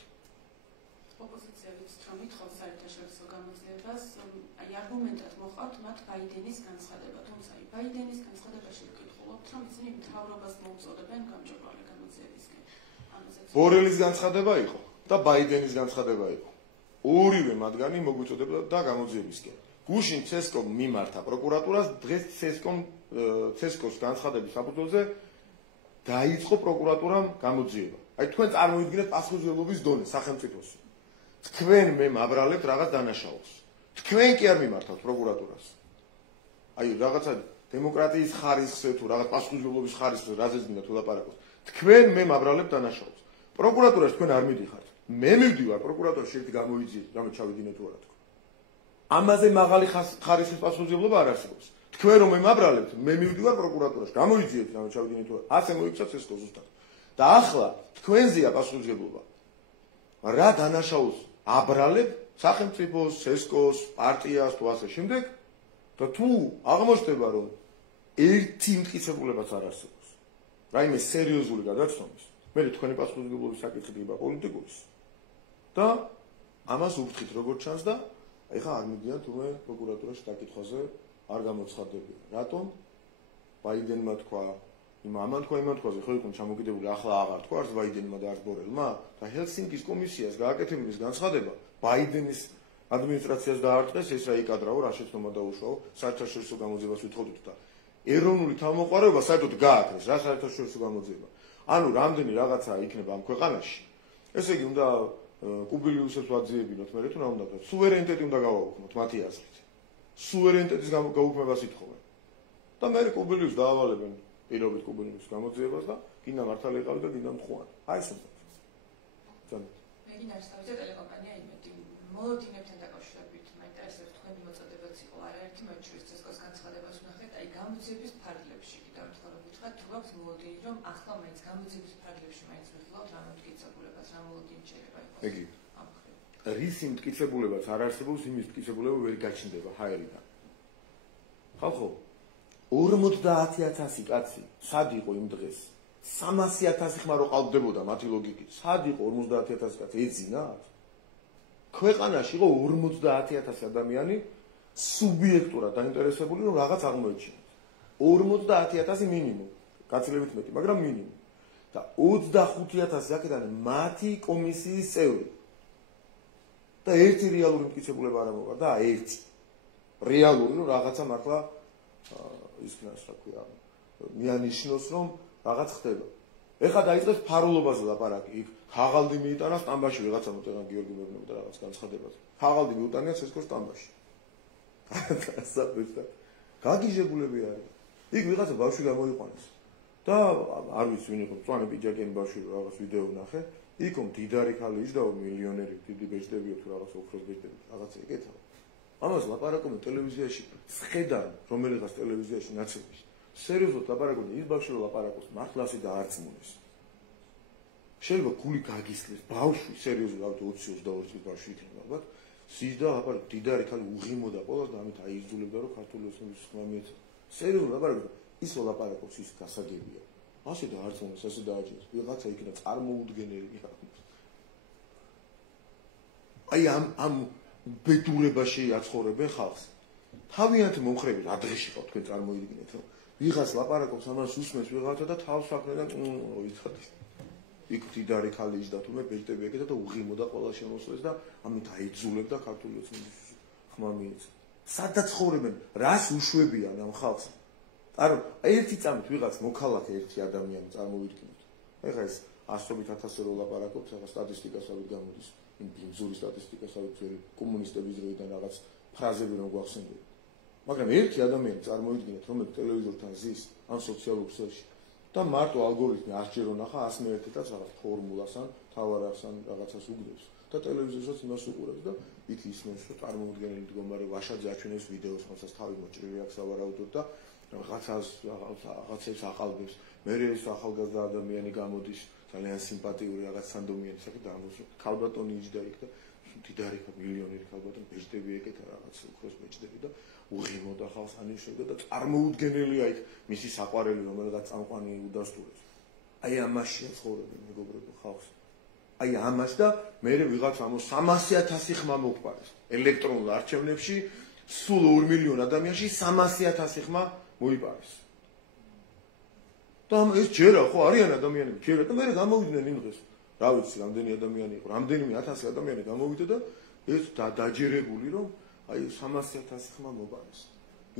ოპოზიცია ვიცით რომ მithov საერთაშორისო გამოძიებას, აი არგუმენტად მოყავთ მათ ბაიდენის განცხადება, თუმცა აი ბაიდენის განცხადებაში ვკითხულობთ, რომ ისინი მთავრობას მოუწოდებენ გამჭვირვალე გამოძიებისკენ. ბორელის განცხადება იყო და ბაიდენის განცხადება იყო. ორივე მათგანი მოგვიწოდებდა და გამოძიებისკენ. გუშინ ცესკომ მიმართა პროკურატურას, დღეს ცესკოს განცხადების საფუძველზე დაიწყო პროკურატურამ გამოძიება. აი თქვენ წარმოიდგინეთ პასუხისმგებლობის დონე სახელმწიფოს. თქვენ მე მაბრალებთ რაღაც დანაშაულს. თქვენ კი არ მიმართავთ პროკურატურას. აი რაღაცა დემოკრატიის ხარისხზე თუ რაღაც პასუხისმგებლობის ხარისხზე რაზეც გინდა თუ ლაპარაკობთ. თქვენ მე მაბრალებთ დანაშაულს. პროკურატურაში თქვენ არ მიდიხართ. მე მივდივარ პროკურატურაში ერთი გამოიძიეთ, რამე ჩავიდინე თუ არა თქვენ. ამაზე მაღალი ხარისხის პასუხისმგებლობა არ არსებობს. თქვენ რომ მე მაბრალებთ, მე მივდივარ პროკურატურაში, გამოიძიეთ, რამე ჩავიდინე თუ არა. ასე მოიქცა ცესკო ზუსტად. და ახლა თქვენზეა პასუხისმგებლობა. რა დანაშაულს აბრალებ სახელმწიფოს, ცესკოს, პარტიას თუ ასე შემდეგ და თუ აღმოჩნდება რომ ერთი მტკიცებულებაც არ არსებობს. რაიმე სერიოზული გადაცნობის, მე თქვენი პასუხისმგებლობის საკითხი იქნება პოლიტიკურის. და ამას უფრთხით როგორც ჩანს და ეხლა არ მიდიან თუმე პროკურატურაში დაკითხვაზე არ გამოცხადდებიან. რატომ? ბაიდენმა თქვა იმან თქვაზე ხო იყო ჩამოკიდებული ახლა აღარ თქვა არც ბაიდენმა და არც ბორელმა და ჰელსინკის კომისიას გააკეთებინის განცხადება ბაიდენის ადმინისტრაციას დაარტყეს ეს რა იკადრაო რა შეცდომა დაუშვა საერთაშორისო გამოძიებას ვითხოვდით და ეროვნული თავმოყრება საერთოდ გააკეთეს რა საერთაშორისო გამოძიება. ანუ რამდენი რაღაცა იქნება ამ ქვეყანაში. ესე იგი უნდა კუბილიუსებს ვაძიებინოთ მე თუ რა უნდა თქვა სუვერენიტეტი უნდა გავაუქმოთ მათი აზრით. სუვერენიტეტის გაუქმებას ითხოვენ. და მე კუბილიუსს დაავალებენ პირობით კუბილიუსის გამოძიებას და გინდა მართალი იყავი და გინდა მტხვარი. აი ეს უნდა. ძალიან. მე გინდა შევიდე ტელეკომპანია იმედი მოლოდინებთან დაკავშირებით მაინტერესებს თქვენი მოწოდებაც იყო არაერთი მათ შორის ცესკოს განცხადებას ვნახეთ აი გამოძიების ფარგლებში კიდევ ერთხელ რომ ვთქვათ თუ აქვს მოლოდინი რომ ახლა მაინც გამოძიების ფარგლებში მაინც ვიხილავთ რა მტკიცებულებას რა მოლოდინი შეიძლება იყოს. იგი რისი მტკიცებულებაც არ არსებობს იმის მტკიცებულება ვერ გაჩნდება ჰაერიდან. ხალხო 50,000 კაცი სად იყო იმ დღეს 300,000 ხმარო ყალბდებოდა მათი ლოგიკით სად იყო 50,000 კაცი ეძინათ ქვეყანაში იყო 50,000 ადამიანი სუბიექტურად დაინტერესებული რომ რაღაც აღმოეჩინათ 50,000 მინიმუმ გაცილებით მეტი მაგრამ მინიმუმ და 25,000 აქედან მათი კომისიის წევრი და ერთი რეალური მტკიცებულება არ მოვარდა ერთი რეალური რომ რაღაცა მართლა ისქნას რა ქვია მიანიშნოს რომ რაღაც ხდება. ეხლა დაიწყეს ფარულობაზე ლაპარაკი. იქ ხაღალდი მიიტანა სტამბაში ვიღაცა მოწერა გიორგი მებნებოდა რაღაც განცხადებაზე. ხაღალდი მიუტანია ცესკოს სტამბაში. ასაბეჭდა. გაგიჟებულები არის. იქ ვიღაცა ბავშვი გამოიყვანეს. და არ ვიცი ვინ იყო მწვანე პიჯაკიანი ბავშვი რაღაც ვიდეო ვნახე. იქო მდიდარი ქალი იჯდა მილიონერი დიდი ბეჭდებიო თუ რაღაც ოქროს ბეჭდები რაღაცა ეკეთა. ამას ლაპარაკობენ ტელევიზიაში, სხედან, რომელიღაც ტელევიზიაში ნაცნობი. სერიოზულად ლაპარაკობენ, ის ბავშვი რომ ლაპარაკობს, მართლასი და არწმუნის. შეიძლება გული გაგისლეს, ბავშვი სერიოზულად 20-22 წლის ბავშვი იქნება ალბათ. სიჯდა ლაპარაკ, დიდარი ქალი უღიმოდა ყველას და ამით აიძულებდა რომ ქართული ოცნების ხმა მიეცა. სერიოზულად ლაპარაკობენ, ის რომ ლაპარაკობს, ის გასაგებია. ასე და არწმუნის, ასე დააჯერეს. ვიღაცა იქნება წარმოუდგენელია. აი ამ ბედურებაში აცხოვრებენ ხალხს. თავიანთი მომხრებით ადრეში ყავ თქვენ წარმოიდგინეთ რომ ვიღაც ლაპარაკობს ამას უსმენს ვიღაცა და თავს აკრედა იცოდი. იქ დიდარი ქალი იჯდა თუმე ბეჭდები ეკეთა და უღიმოდა ყველა შემოსვლეს და ამით აიძულებდა ქართული ოცნების ხმა მიეცა. სადაც ცხოვრობენ, რას უშვებიან ამ ხალხს? ანუ ერთი წამით ვიღაც მოქალაქე ერთი ადამიანი წარმოვიდგინოთ. ეხლა ეს 100,000 რო ლაპარაკობს, ახლა სტატისტიკასავით გამოდის. ბინძური სტატისტიკასავით ძველი კომუნისტების დროიდან რაღაც ფრაზები რომ გვახსენდება. მაგრამ ერთი ადამიანი წარმოიდგინეთ, რომელიც ტელევიზორთან ზის ან სოციალურ ქსელში და მარტო ალგორითმი ასჯერო ნახა 101-ეთაც რაღაც ფორმულას ან თავარას ან რაღაცას უგდებს და ტელევიზორსაც იმას უყურებს და იქ ისმენს რომ წარმოუდგენელი მდგომარე ვაშაძე აჩვენებს ვიდეოს, რომელსაც თავი მოჭრილი აქვს ავარაუდოდ და რაღაცებს აყალბებს. მე ეს ახალგაზრდა ადამიანი გამოდის ძალიან სიმპათიური რაღაც სანდომიანი საკითხი და ამბობს რომ ქალბატონი იჯდა იქ და დიდარი მილიონერი ქალბატონი ბეჭდები ეკეთა რაღაც უხროს ბეჭდები და უღიმოდა ხალხს ანიშნავდა და წარმოუდგენელია იქ მისი საყვარელი რომელიღაც წამყვანი უდასტურებს. აი ამაშია ცხოვრობენ მეგობრებო ხალხს. აი ამას და მე ვიღაც 300,000 ხმა მოგყარეს ელექტრონულ არჩევნებში სულ 2 მილიონ ადამიანში 300,000 ხმა მოიპარეს. და ეს ჯერა ხო არიან ადამიანები, ჯერა და მე გამოვიდნენ იმ დღეს. რა ვიცი, რამდენი ადამიანი იყო, რამდენიმე 1000 ადამიანი გამოვიდა და ეს დაჯერებული რომ აი 300,000 ხმა მოპარეს.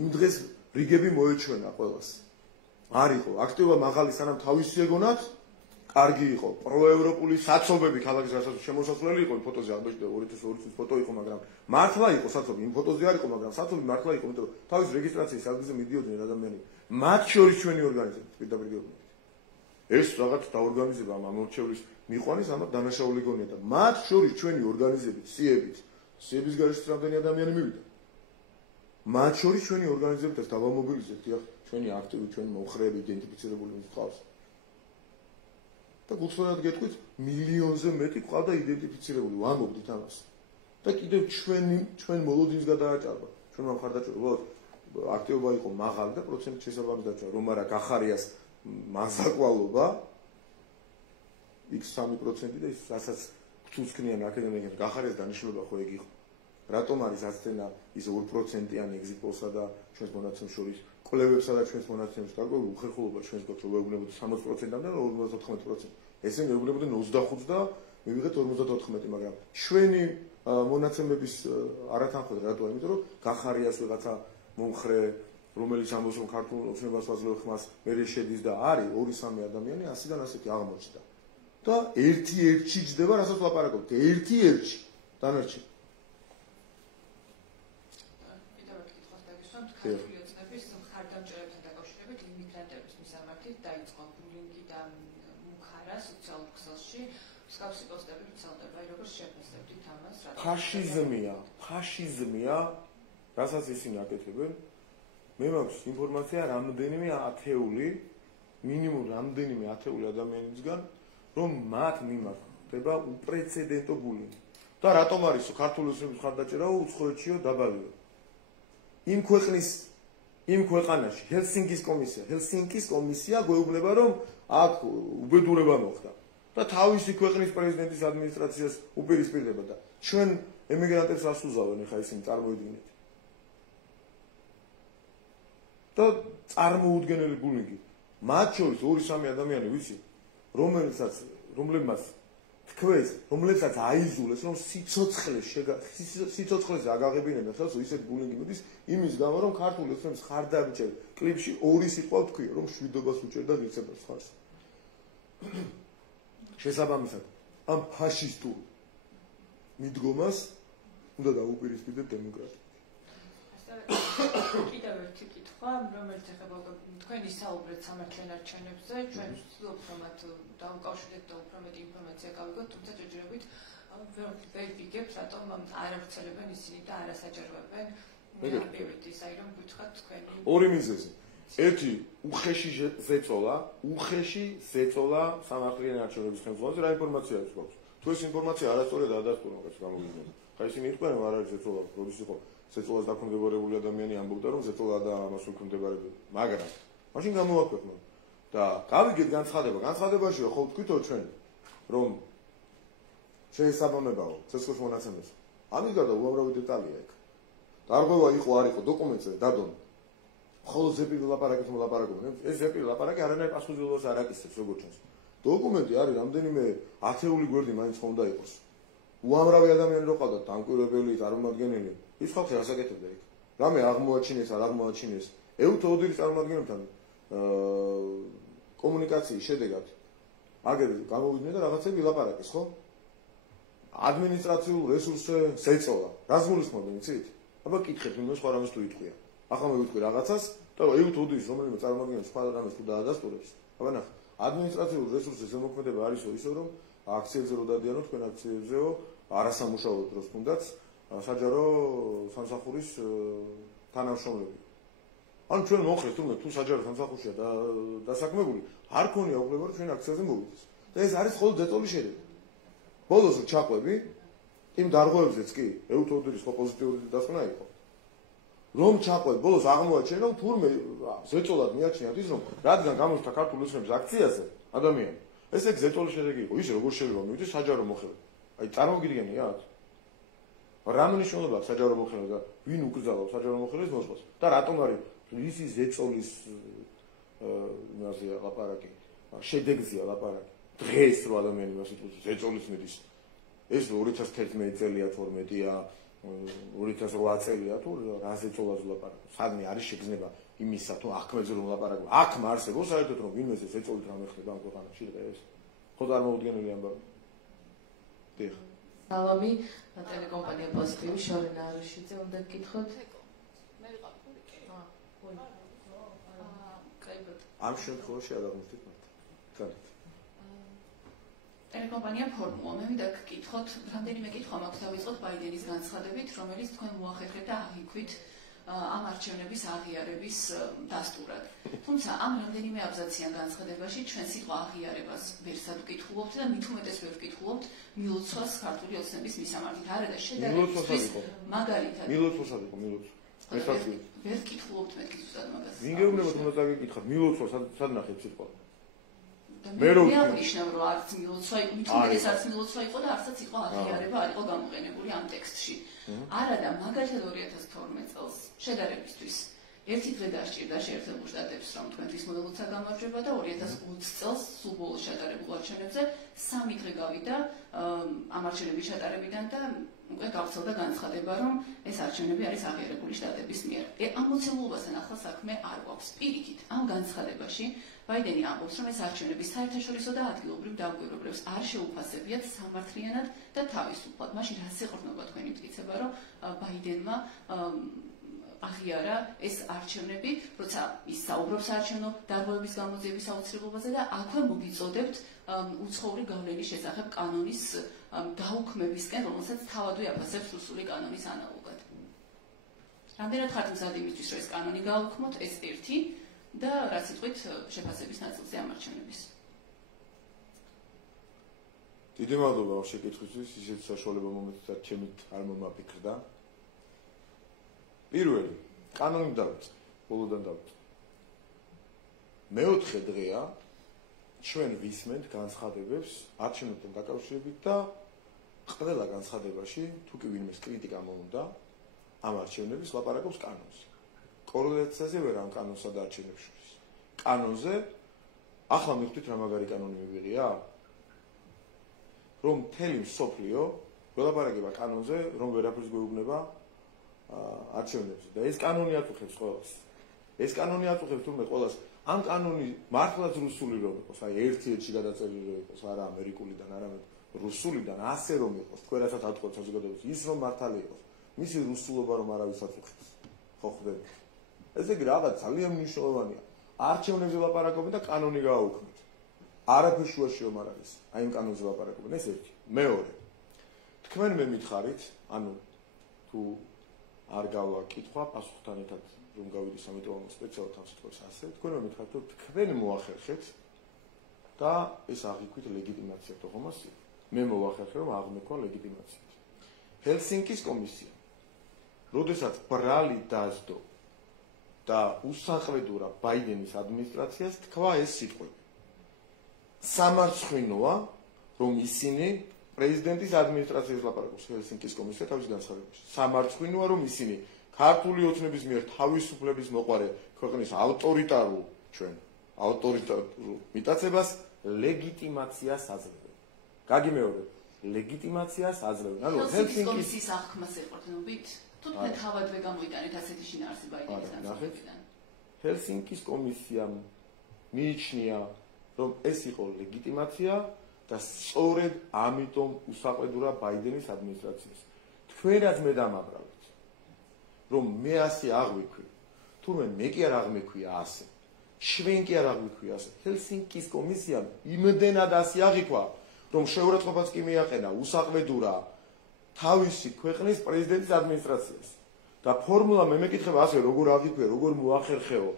იმ დღეს რიგები მოეჩვენა ყველას. არ იყო აქტიობა მაღალი სანამ თავისი ეგონათ, კარგი იყო. პროევროპული საცობები ქალაქის რასაც შემოსასვლელი იყო იმ ფოტოზე აღბეჭდა 2002 წლის ფოტო იყო, მაგრამ მართლა იყო საცობი, იმ ფოტოზე არ იყო, მაგრამ საცობი მართლა იყო, იმიტომ რომ თავის რეგისტრაციის ადგილზე მიდიოდნენ ადამიანები. მათ შორის ჩვენი ორგანიზება პირდაპირ გეუბნებით. ეს რაღაც დაორგანიზება ამ ამორჩევლის მიყვანის ამათ დანაშაული გონია და მათ შორის ჩვენი ორგანიზებით, სიების გარეშე რამდენი ადამიანი მივიდა. მათ შორის ჩვენი ორგანიზებით დავამობილიზებთ, დიახ, ჩვენი აქტივი, ჩვენი მომხრეები იდენტიფიცირებული მიყავს. და გულწრფელად გეტყვით, მილიონზე მეტი ყავდა იდენტიფიცირებული, ვამბობდით ამას. და კიდევ ჩვენ მოლოდინს გადააჭარბა. ჩვენმა მხარდაჭერა აქტივობა იყო მაღალი და პროცენტი შესაბამის დაჭერა, რომ არა გახარიას მასაკვალობა x3% და ის რასაც გწუწკნიან აკადემიიდან გახარიას დანიშნულება ხო ეგ იყო. რატომ არის ასწენა ის 2%-იანი exit poll-სა და ჩვენს მონაცემს შორის კვლევებსა და ჩვენს მონაცემს გარკვეული უხერხულობა ჩვენს გვაქვს რომ ვეუბნებოდეთ 60%-მდან 54%. ესე ვეუბნებოდნენ 25 და მივიღეთ 54, მაგრამ ჩვენი მონაცემების არათანხმდა რატო? იმიტომ რომ გახარიას ვიღაცა მომხრე რომელიც ამბობს რომ ქართულ ოცნებას ვაძლევ ხმას მერე შედის და არის 2-3 ადამიანი ასიდან ასეთი აღმოჩნდა. და ერთი-ერთში ჯდება რასაც ლაპარაკობთ. ერთი-ერთში დანარჩენ. ქართული ოცნების მხარდამჭერებთან დაკავშირებით იმიგრანტების მისამართით დაიწყო ბულინგი და მუქარა სოციალურ ქსელში მსგავსი პოსტები ვრცელდება, როგორც შეფასებდით ამას? ფაშიზმია, რასაც ისინი აკეთებენ. მე მაქვს ინფორმაცია რამდენიმე ათეული, მინიმუმ რამდენიმე ათეული ადამიანისგან, რომ მათ მიმართ ხდება უპრეცედენტო ბულინგი. და რატომ არის ქართული ოცნების მხარდაჭერაო უცხოეთშიო დაბალიო? იმ ქვეყანაში ჰელსინკის კომისია გვეუბნება რომ აქ უბედურება მოხდა და თავისი ქვეყნის პრეზიდენტის ადმინისტრაციას უპირისპირდება და ჩვენ ემიგრანტებს ასუზავენ ხა ისინი წარმოიდგინეთ. და წარმოუდგენელი ბულინგი. მათ შორის 2-3 ადამიანი ვიცი, რომლებმაც თქვეს, რომლებსაც აიზულეს, რომ სიცოცხლეზე აგაღებინებენ ხელს, ისეთ ბულინგი მიდის იმის გამო, რომ ქართული ოცნების მხარდამჭერ კლიპში 2 სიტყვა ვთქვია, რომ შვიდობას უჭერდა ღირსებას ხარს. შესაბამისად, ამ ფაშისტურ მიდგომას უნდა დაუპირისპირდეთ დემოკრატია. კიდევ ერთი კითხვა, რომელიც ეხება თქვენ ისაუბრეთ სამართლიან არჩევნებზე, ჩვენ ვცდილობთ რომ მათ დაუკავშირდეთ და უფრო მეტი ინფორმაცია გავიგოთ, თუმცა ჯერჯერობით ვერ ვიგებთ, რატომ არ ავრცელებენ ისინი და არ ასაჭარბებენ პირდაპირ აი რომ გითხრათ თქვენი ორი მიზეზი. ერთი უხეში ზეწოლა სამართლიან არჩევნების ხელმძღვანელზე რა ინფორმაცია აქვს გვაქვს. თუ ეს ინფორმაცია არასწორია ადასტურა მაგას გამოგიდგენ. ხა ისინი იყვნენ რომ არ არის ზეწოლა, როდის იყო ზეწოლას დაქვემდებარებული ადამიანი ამბობდა რომ ზეწოლა და ამას უქვემდებარებოდა. მაგრამ მაშინ გამოვაქვეყნოთ და გავიგეთ განცხადება. განცხადებაშია ხო ვთქვითო ჩვენ რომ შეესაბამებაო ცეცხლის მონაცემებს. ამის გარდა უამრავი დეტალია ეგ. დარღვევა იყო არ იყო დოკუმენტზე დადონ. ხოლო ზეპირი ლაპარაკობენ. ეს ზეპირი ლაპარაკი არანაირ პასუხისმგებლობას არ აკისრებს როგორც ჩანს. დოკუმენტი არის რამდენიმე ათეული გვერდი მაინც ხომ და იყოს. უამრავი ადამიანი რო ყავდათ დამკვირვებელი, წარმომადგენელი. ის ხალხი ასაკეთებდა იქ. რამე აღმოაჩინეს, არ აღმოაჩინეს. ეუთოოდირის წარმომადგენლებთან კომუნიკაციის შედეგად აგერ გამოვიდნენ და რაღაცები ვილაპარაკეს, ხო? ადმინისტრაციულ რესურსზე ზეწოლა. რას გულისხმობენ, იცით? აბა კითხეთ, იმას სხვა რამეს თუ იტყვია. ახლა მე ვიტყვი რაღაცას და ეუთოოდირის რომელიმე წარმომადგენელი სხვა რამეს თუ დაადასტურებს. აბა ნახე, ადმინისტრაციულ რესურსზე ზემოქმედება არისო ისო რომ აქციებზე რო დადიანო თქვენ აქციებზეო არასამუშაო დროს თუნდაც საჯარო სამსახურის თანამშრომლები. ანუ ჩვენ მოხდეთ თუმცა თუ საჯარო სამსახურშია დასაქმებული, არ ქონია უფლება რომ ჩვენ აქციაზე მოვიდეს. და ეს არის მხოლოდ ზეწოლის შედეგი. ბოლოს ჩაყვები იმ დარღვევებზეც კი ეუთოოდირის ხო პოზიტიური დასკვნა იყო. რომ ჩაყვები ბოლოს აღმოაჩენა რომ თურმე ზეწოლად მიაჩნიათ ის რომ რადგან გამოჩნდა ქართული ოცნების აქციაზე ადამიანი ესე გზეწოლის შედეგი იყო, ის როგორ შეიძლება მივიდეს საჯარო მოხელე. აი წარმოგიდგენიათ? რა მნიშვნელობა აქვს საჯარო მოხელე და ვინ უკრძალავს საჯარო მოხელეს მოსვლას? და რატომ არის ისი ზეწოლის იმაზეა ლაპარაკი, შედეგზეა ლაპარაკი. დღეს რო ადამიანი მას იტყვის ზეწოლის მიდის. ეს 2011 წელია 12-ია, 2008 წელია თუ რა ზეწოლაზე ლაპარაკობს. სადმე არის შეგრძნება იმისა თუ აქმეზე რომ ლაპარაკობ. აქ მარსებობს საერთოდ რომ ვინმეზე ზეწოლით რამე ხდება ამ ქვეყანაში დღეს. ხო წარმოუდგენელი ამბავი. დიახ. სალამი, ტელეკომპანია პოზიტივი შორენა არაშიძე უნდა გკითხოთ. მე ვიყავ ხურიკი. ამ შემთხვევაში არ აღმოჩნდით მათ. კარგი. ტელეკომპანია ფორმულა. მე მინდა გკითხოთ, რამდენიმე კითხვა მაქვს დავიწყოთ ბაიდენის განცხადებით, რომელიც თქვენ მოახერხეთ და აღიქვით ამ არჩევნების აღიარების დასტურად. თუმცა ამ რამდენიმე აბზაციან განცხადებაში ჩვენ სიტყვა აღიარებას ვერსად ვკითხულობთ და მით უმეტეს ვერ ვკითხულობთ მილოცვას ქართული ოცნების მისამართით. არა და შედარებისთვის მაგალითად მილოცვასაც იყო მილოცვა. ვერ ვკითხულობთ მეთქი ზუსტად მაგას. ვინ გეუბნებათ უნდა წაგიკითხოთ მილოცვა სად ნახეთ სიტყვა? მე აღნიშნავ რომ არც მილოცვა იყო, მით უმეტეს არც მილოცვა იყო და არცაც იყო აღიარება არ იყო გამოყენებული ამ ტექსტში. არა და მაგალითად 2012 წელს შედარებისთვის ერთი დღე დასჭირდა შეერთებულ შტატებს რომ თქვენთვის მოდელოცა გამარჯვება და 2020 წელს სულ ბოლოს შეტარებულ არჩევნებზე 3 დღე გავიდა ამ არჩევნების შეტარებიდან და უკვე გავრცელდა განცხადება რომ ეს არჩევნები არის აღიარებული შტატების მიერ. ამ მოცემულობასთან ახლა საქმე არ გვაქვს. პირიქით ამ განცხადებაში ბაიდენი ამბობს რომ ეს არჩევნები საერთაშორისო და ადგილობრივ დამკვირვებლებს არ შეუფასებიათ სამართლიანად და თავისუფლად. მაშინ რა შეყრდნობა თქვენი მტკიცება რომ ბაიდენმა აღიარა ეს არჩევნები, როცა ის საუბრობს არჩევნო დარღვევების გამოძიების აუცილებლობაზე და აქვე მოგიწოდებთ უცხოური გავლენის შესახებ კანონის გაუქმებისკენ, რომელსაც თავადვე აფასებს რუსული კანონის ანალოგად. რამდენად ხართ მზად იმისთვის, რომ ეს კანონი გაუქმოთ, ეს ერთი და რაც იტყვით შეფასების ნაწილზე ამ არჩევნების. დიდი მადლობა ამ შეკითხვისთვის, ისეთი საშუალება მომეწონა ჩემით არ მომაფიქრდა. პირველი, კანონი დავიწყე, ბოლოდან დავიწყე. მეოთხე დღეა ჩვენ ვისმენთ განცხადებებს არჩევნებთან დაკავშირებით და ყველა განცხადებაში, თუ კი ვინმეს კრიტიკა მოუნდა, ამ არჩევნების ლაპარაკობს კანონზე. კორელაციაზე ვერ ამ კანონსა და არჩევნებს შორის. კანონზე ახლა მივხვდით რა მაგარი კანონი მივიღია? რომ მთელი მსოფლიო ველაპარაკება კანონზე, რომ ვერაფერს გვეუბნება არჩევნებზე და ეს კანონი აწუხებს ყველას. ეს კანონი აწუხებს თურმე ყველას. ამ კანონი მართლაც რუსული რომ იყოს, აი ერთ-ერთში გადაწერილი რომ იყოს, არა ამერიკულიდან, არამედ რუსულიდან, ასე რომ იყოს, თქვენ რასაც აწუხებთ საზოგადოებას, ის რომ მართალი იყოს. მისი რუსულობა რომ არავის აწუხებს. ხო ხდება. ესე იგი რაღაც ძალიან მნიშვნელოვანია. არჩევნებზე ლაპარაკობენ და კანონი გააუქმეთ. არაფერ შუაში რომ არ არის. აი ამ კანონზე ლაპარაკობენ, ეს ერთი. მეორე. თქვენ მე მითხარით, ანუ თუ არ გავა კითხვა პასუხთან ერთად რომ გავიდეს ამიტომ სპეციალურად ამ სიტყვას ასე თქვენ მე მითხარით რომ თქვენ მოახერხეთ და ეს აღიქვით ლეგიტიმაცია თუ ხომ ასე მე მოახერხე რომ აღმექვა ლეგიტიმაციით ჰელსინკის კომისია როდესაც ბრალი დასდო და უსაყვედურა ბაიდენის ადმინისტრაციას თქვა ეს სიტყვები სამარცხვინოა რომ ისინი პრეზიდენტის ადმინისტრაციის ლაპარაკობს ჰელსინკის კომისია თავის განცხადებაში. სამარცხვინოა რომ ისინი ქართული ოცნების მიერ თავისუფლების მოყარე ქვეყნის ავტორიტარულ მიტაცებას ლეგიტიმაციას აძლევენ. გაგიმეორებ, ლეგიტიმაციას აძლევენ. ანუ ჰელსინკის კომისიის აღქმას ეყრდნობით? თუ თქვენ თავადვე გამოიტანეთ ასეთი შინაარსი ბაიდენის განცხადებიდან? ჰელსინკის კომისიამ მიიჩნია რომ ეს იყო ლეგიტიმაცია და სწორედ ამიტომ უსაყვედურა ბაიდენის ადმინისტრაციას. თქვენ რაც მე დამაბრალეთ, რომ მე ასე აღვიქვი, თურმე მე კი არ აღმექვია ასე. ჩვენ კი არ აღვიქვია ასე. ჰელსინკის კომისიამ იმდენად ასე აღიქვა, რომ შეურაცხყოფაც კი მიაყენა უსაყვედურა თავისი ქვეყნის პრეზიდენტის ადმინისტრაციას. და ფორმულა მე მეკითხება ასე, როგორ აღიქვია, როგორ მოახერხეო.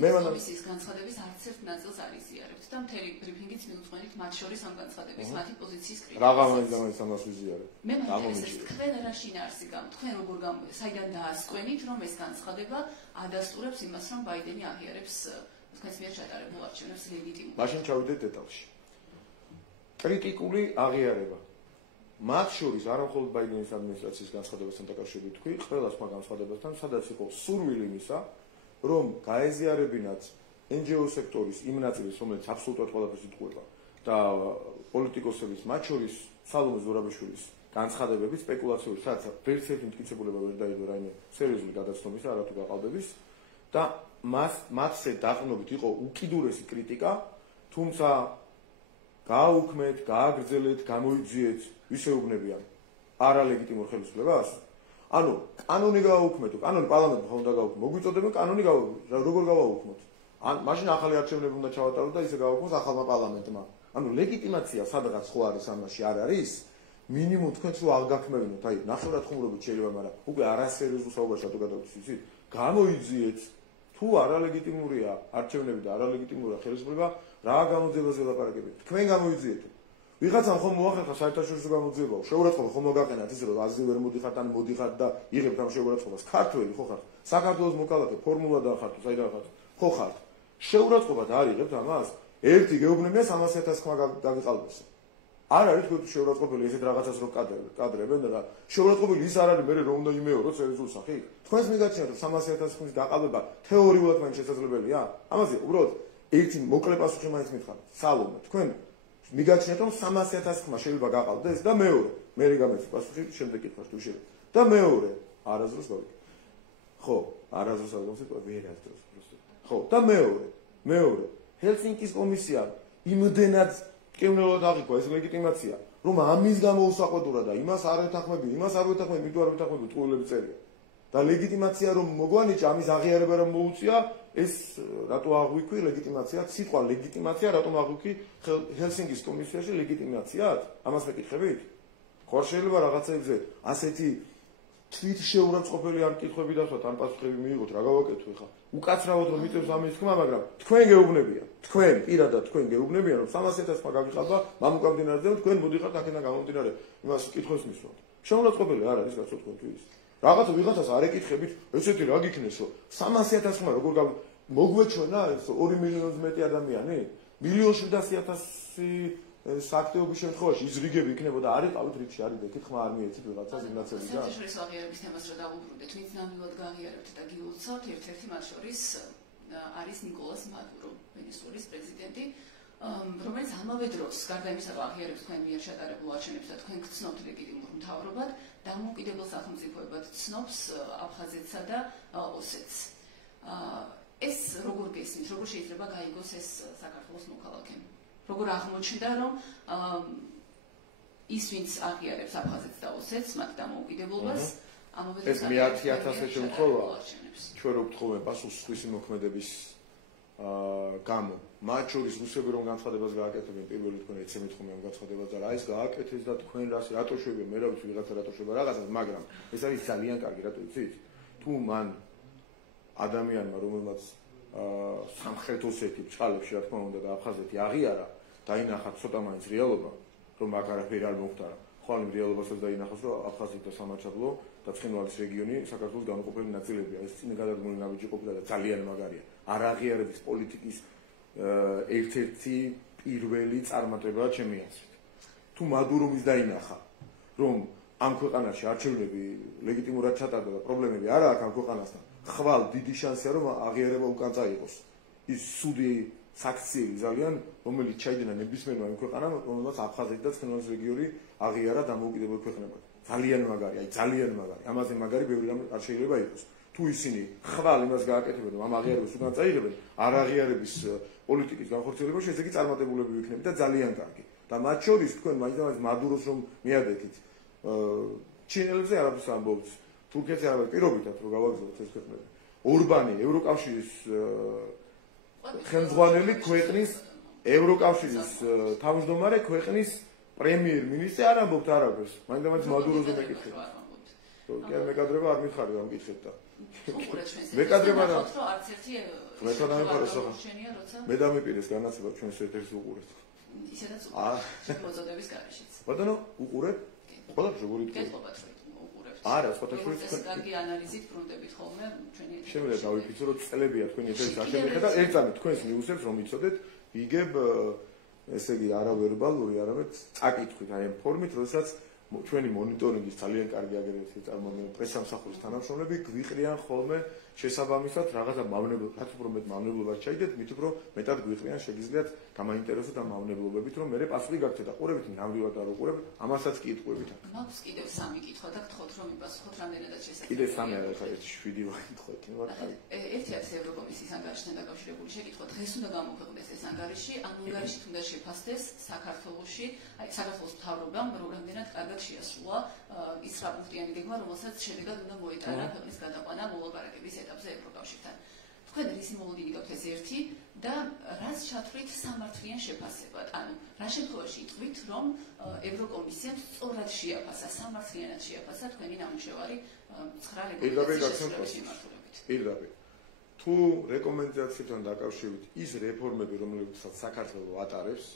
მე კომისიის განცხადების არც ერთ ნაწილს არ იზიარებთ და მთელი ბრიფინგიც მიუძღვენით მათ შორის ამ განცხადების მათი პოზიციის კრიტიკას. რაღაცა ამას ვიზიარებ. მე მაინტერესებს თქვენ რა შინაარსი გაქვთ, თქვენ როგორ საიდან დაასკვენით, რომ ეს განცხადება ადასტურებს იმას, რომ ბაიდენი აღიარებს თქვენს მიერ ჩატარებულ არჩევნებს ლეგიტიმურად. მაშინ ჩავიდეთ დეტალში. კრიტიკული აღიარება. მათ შორის არა მხოლოდ ბაიდენის ადმინისტრაციის განცხადებასთან დაკავშირებით თქვი, ყველა სხვა განცხადებასთან, სადაც იყო სურვილი იმისა, რომ გაეზიარებინათ NGO სექტორის იმ ნაწილის, რომელიც აბსოლუტურად ყველაფერს იტყუება და პოლიტიკოსების, მათ შორის სალომე ზურაბიშვილის განცხადებებით სპეკულაციური, სადაც ვერც ერთი მტკიცებულება ვერ დაიდო რაიმე სერიოზული გადაცნობისა, არა თუ გაყალბების და მათზე დაყრდნობით იყო უკიდურესი კრიტიკა, თუმცა გააუქმეთ, გააგრძელეთ, გამოიძიეთ, ვისე უბნებიან არალეგიტიმურ ხელისუფლებას. ანუ კანონი გააუქმეთო, კანონი პარლამენტმა ხომ უნდა გააუქმო, მოგვიწოდება კანონი როგორ გავაუქმოთ? ან მაშინ ახალი არჩევნები უნდა ჩავატაროთ და ისე გავაუქმოთ ახალმა პარლამენტმა. ანუ ლეგიტიმაცია სადღაც ხო არის ამაში არ არის? მინიმუმ თქვენც რო აღგაქმევინოთ, აი ნახევრად ხუმრობით შეიძლება, მაგრამ უკვე არასერიოზულ საუბარს რატო გადავწყვეტთ, იცით? გამოიძიეთ თუ არალეგიტიმურია არჩევნები და არალეგიტიმურია ხელისუფლება, რა გამოძიებაზე ლაპარაკებით? თქვენ გამოიძიეთ. ვიღაცამ ხომ მოახერხა საერთაშორისო გამოძიება, შეურაცხყოფა ხომ მოგაყენათ ისე რომ აზრი ვერ მოდიხართ ან მოდიხართ და იღებთ ამ შეურაცხყოფას. ქართველი ხო ხართ? საქართველოს მოქალაქე, ფორმულადან ხართ, საიდან ხართ? ხო ხართ? შეურაცხყოფად არ იღებთ ამას? ერთი გეუბნებია 300,000 ხმა გაგიყალბეს. არ არის თქვენ შეურაცხყოფელი ესეთ რაღაცას რო კადრებენ და შეურაცხყოფელი ის არ არის მე რომ უნდა იმეოროთ სერიოზულ სახით. თქვენს მიგაჩნიათ რომ 300,000 ხმის გაყალბება თეორიულად მაინც შესაძლებელია? ამაზე უბრალოდ ერთი მოკლე პასუხი მაინც მითხარ. სალომე, თქვენ მიგაჩნიათ რომ 300,000 ხმა შეიძლება გაყალბდეს და მეორე, მე რიგამეც პასუხი შემდეგ კითხავს თუ შეიძლება. და მეორე, არასდროს გავიქ. ხო, არასდროს არ გავსიტყვე, ვერასდროს просто. ხო, და მეორე, ჰელსინკის კომისია იმდენად კევნელად აღიქვა ეს ლეგიტიმაცია, რომ ამის გამო უსაყვედურა და იმას არ ეთანხმები, იმას არ ეთანხმები, მით არ ეთანხმები, ტყუილები წერია. და ლეგიტიმაცია რომ მოგვანიჭა, ამის აღიარება რომ მოუწია, ეს რატო აღვიქვი ლეგიტიმაცია, სიტყვა ლეგიტიმაცია რატომ აღვიქვი ჰელსინკის კომისიაში ლეგიტიმაციად? ამას მეკითხებით? ხო არ შეიძლება რაღაცებზე ასეთი თვით შეურაცხყოფელი არ კითხვები დასვათ, ან პასუხები მიიღოთ, რა გავაკეთო ხა? უკაცრავად რომ მიწევს ამის თქმა, მაგრამ თქვენ გეუბნებიან, თქვენ პირადად თქვენ გეუბნებიან რომ 300,000 ხმა გაგიხალბა მამუკამდინარზე და თქვენ მოდიხართ აქედან გამომდინარე იმას კითხოს მისვათ. შეურაცხყოფელი არ არის კაცო თქვენთვის. რაღაცა ვიღაცას არ ეკითხებით, ესეთი რა გიქნეს რომ 300,000 ხმა როგორ მოგვეჩვენა ეს 2 მილიონზე მეტი ადამიანი? 1,700,000 სააქტიობის შემთხვევაში ის რიგები იქნებოდა არ იყავით რიგში არის და კითხვა არ მიეცით ვიღაცას ინაცები და საერთაშორისო აღიარების თემას რა დავუბრუნდეთ, ვინც ნამდვილად გააღიარებთ და გილოცავთ, ერთ-ერთი მათ შორის არის ნიკოლას მადურო, ვენესუელის პრეზიდენტი, რომელიც ამავე დროს, გარდა იმისა, რომ აღიარებს თქვენ მიერ შეტარებულ არჩევნებს და თქვენ გცნობთ ლეგიტიმურ მთავრობად, დამოუკიდებელ სახელმწიფოებად ცნობს აფხაზეთსა და ოსეთს. ეს როგორ გესმით, როგორ შეიძლება გაიგოს ეს საქართველოს მოქალაქემ? როგორ აღმოჩნდა, რომ ის ვინც აღიარებს აფხაზეთს და ოსეთს, მათ დამოუკიდებლობას, ამავე დროს ეს 10,000 შემთხვევა ჩვენ რო გთხოვენ პასუხს სხვისი მოქმედების გამო. მათ შორის რუსები რომ განცხადებას გააკეთებენ, პირველი თქვენ ეცემით ხომ ამ განცხადებას და რა ის გააკეთეს და თქვენ რატო შვებიან, მე რა ვიცი ვიღაცა რატო შვება რაღაცას, მაგრამ ეს არის ძალიან კარგი, რატო იცით? თუ მან ადამიანმა რომელმაც სამხრეთ ოსეთი ბჭყალებში რა თქმა უნდა და აფხაზეთი აღიარა დაინახა ცოტა მაინც რეალობა რომ აქ არაფერი არ მომხდარა ხო ამ რეალობასაც დაინახავს რომ აფხაზეთი და სამაჩაბლო და ცხინვალის რეგიონი საქართველოს განუყოფელი ნაწილებია ეს წინ გადადგმული ნაბიჯი ყოფილა და ძალიან მაგარია არ აღიარების პოლიტიკის ერთ-ერთი პირველი წარმატებაა ჩემი აზრით თუ მადურომის დაინახა რომ ამ ქვეყანაში არჩევნები ლეგიტიმურად ჩატარდა და პრობლემები არა აქვს ამ ქვეყანასთან ხვალ დიდი შანსია რომ აღიარება უკან წაიღოს ის სუდი საქციელი ძალიან რომელიც ჩაიდინა ნებისმიერმა იმ ქვეყანამ რომელსაც აფხაზეთი და ცხინვალის რეგიონი აღიარა დამოუკიდებელ ქვეყნებად ძალიან მაგარი აი ძალიან მაგარი ამაზე მაგარი ბევრი რამ არ შეიძლება იყოს თუ ისინი ხვალ იმას გააკეთებენ რომ ამ აღიარებას უკან წაიღებენ არ აღიარების პოლიტიკის განხორციელებაში ესე იგი წარმატებულები ვიქნებით და ძალიან კარგი და მათ შორის თქვენ მაინც მადუროს რომ მიადექით ჩინელებზე არაფერს ამბობთ თურქეთზე არა პირობითად რომ გავაგზავნოთ ეს ქვეყნები. ორბანი ევროკავშირის ხელმძღვანელი ქვეყნის ევროკავშირის თავმჯდომარე ქვეყნის პრემიერ-მინისტრი არ ამბობთ არაფერს. მაინც მადუროზე მეკითხეთ. კი მეკადრება არ მითხარი ამ კითხეთ და. მეკადრება რა? არც ერთი მე დამიპირეს განაცება ჩვენს ერთ-ერთს უყურეთ. ისედაც უყურეთ მოწოდების გარეშეც. ბატონო უყურეთ? ყველაფერს როგორ იტყვი? არა, სხვათაშორის კარგი ანალიზით ბრუნდებით ხოლმე ჩვენი შემიძლია დავიფიცო რომ წლებია თქვენი ეთერის აღშენებისა და ერთ წამით თქვენს მიუსებს რომ იცოდეთ იგებ ესე იგი არა ვერბალური, არამედ წაკითხვით, აი ამ ფორმით, როდესაც ჩვენი მონიტორინგის ძალიან კარგი აგერეთი წარმოადგენენ პრესამსახურის თანამშრომლები გვიყრიან ხოლმე შესაბამისად რაღაცა მავნებლობა, რაც უფრო მეტ მავნებლობას ჩაიდეთ, მით უფრო მეტად გვიყრიან შეგიძლიათ გამაინტერესოთ ამ მავნებლობებით, რომ მე პასუხი გაქვთ და ყურებით ნამდვილად არ უყურებთ, ამასაც კი იტყვებით. მაქვს კიდევ 3 კითხვა და გთხოვთ რომ მიპასუხოთ რამდენადაც შესაძლოა. კიდევ 3 არა, ხა 7 ვაკითხოთ, მაგრამ ერთი არის ევროკომისიის ანგარიშთან დაკავშირებული შეკითხვა. დღეს უნდა გამოქვეყნდეს ეს ანგარიში, ამ ანგარიშით უნდა შეფასდეს საქართველოში, აი საქართველოს მთავრობამ რამდენად კარგად შეასრულა ის რაპორტიანი გეგმა, რომელსაც შედეგად უნდა მოეტანა ქვეყნის გადაყვანა მოლაპარაკების ეტაპზე ევროკავშირთან. თქვენ რისი მოლოდინი გაქვთ ეს ერთი და რაც ჩათვლით სამართლიან შეფასებად, ანუ რა შემთხვევაში იტყვით, რომ ევროკომისიამ სწორად შეაფასა, სამართლიანად შეაფასა თქვენი ნამუშევარი 9 რეკომენდაციის მიმართულებით. პირდაპირ. თუ რეკომენდაციებთან დაკავშირებით ის რეფორმები, რომლებსაც საქართველოს ატარებს,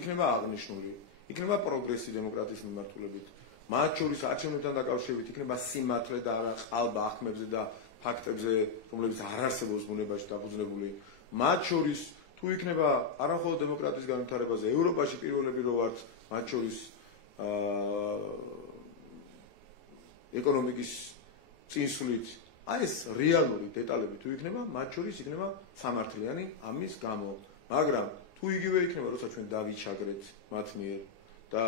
იქნება აღნიშნული, იქნება პროგრესი დემოკრატიის მიმართულებით. მათ შორის არჩევნებთან დაკავშირებით იქნება სიმართლე და არა ყალბა ახმებზე და ფაქტებზე, რომლებიც არ არსებობს ბუნებაში დაფუძნებული. მათ შორის თუ იქნება არამხოლოდ დემოკრატიის განვითარებაზე, ევროპაში პირველები რო ვართ, მათ შორის ეკონომიკის წინსვლით, აი ეს რეალური დეტალები თუ იქნება, მათ შორის იქნება სამართლიანი ამის გამო. მაგრამ თუ იგივე იქნება, როცა ჩვენ დავიჩაგრეთ მათ მიერ და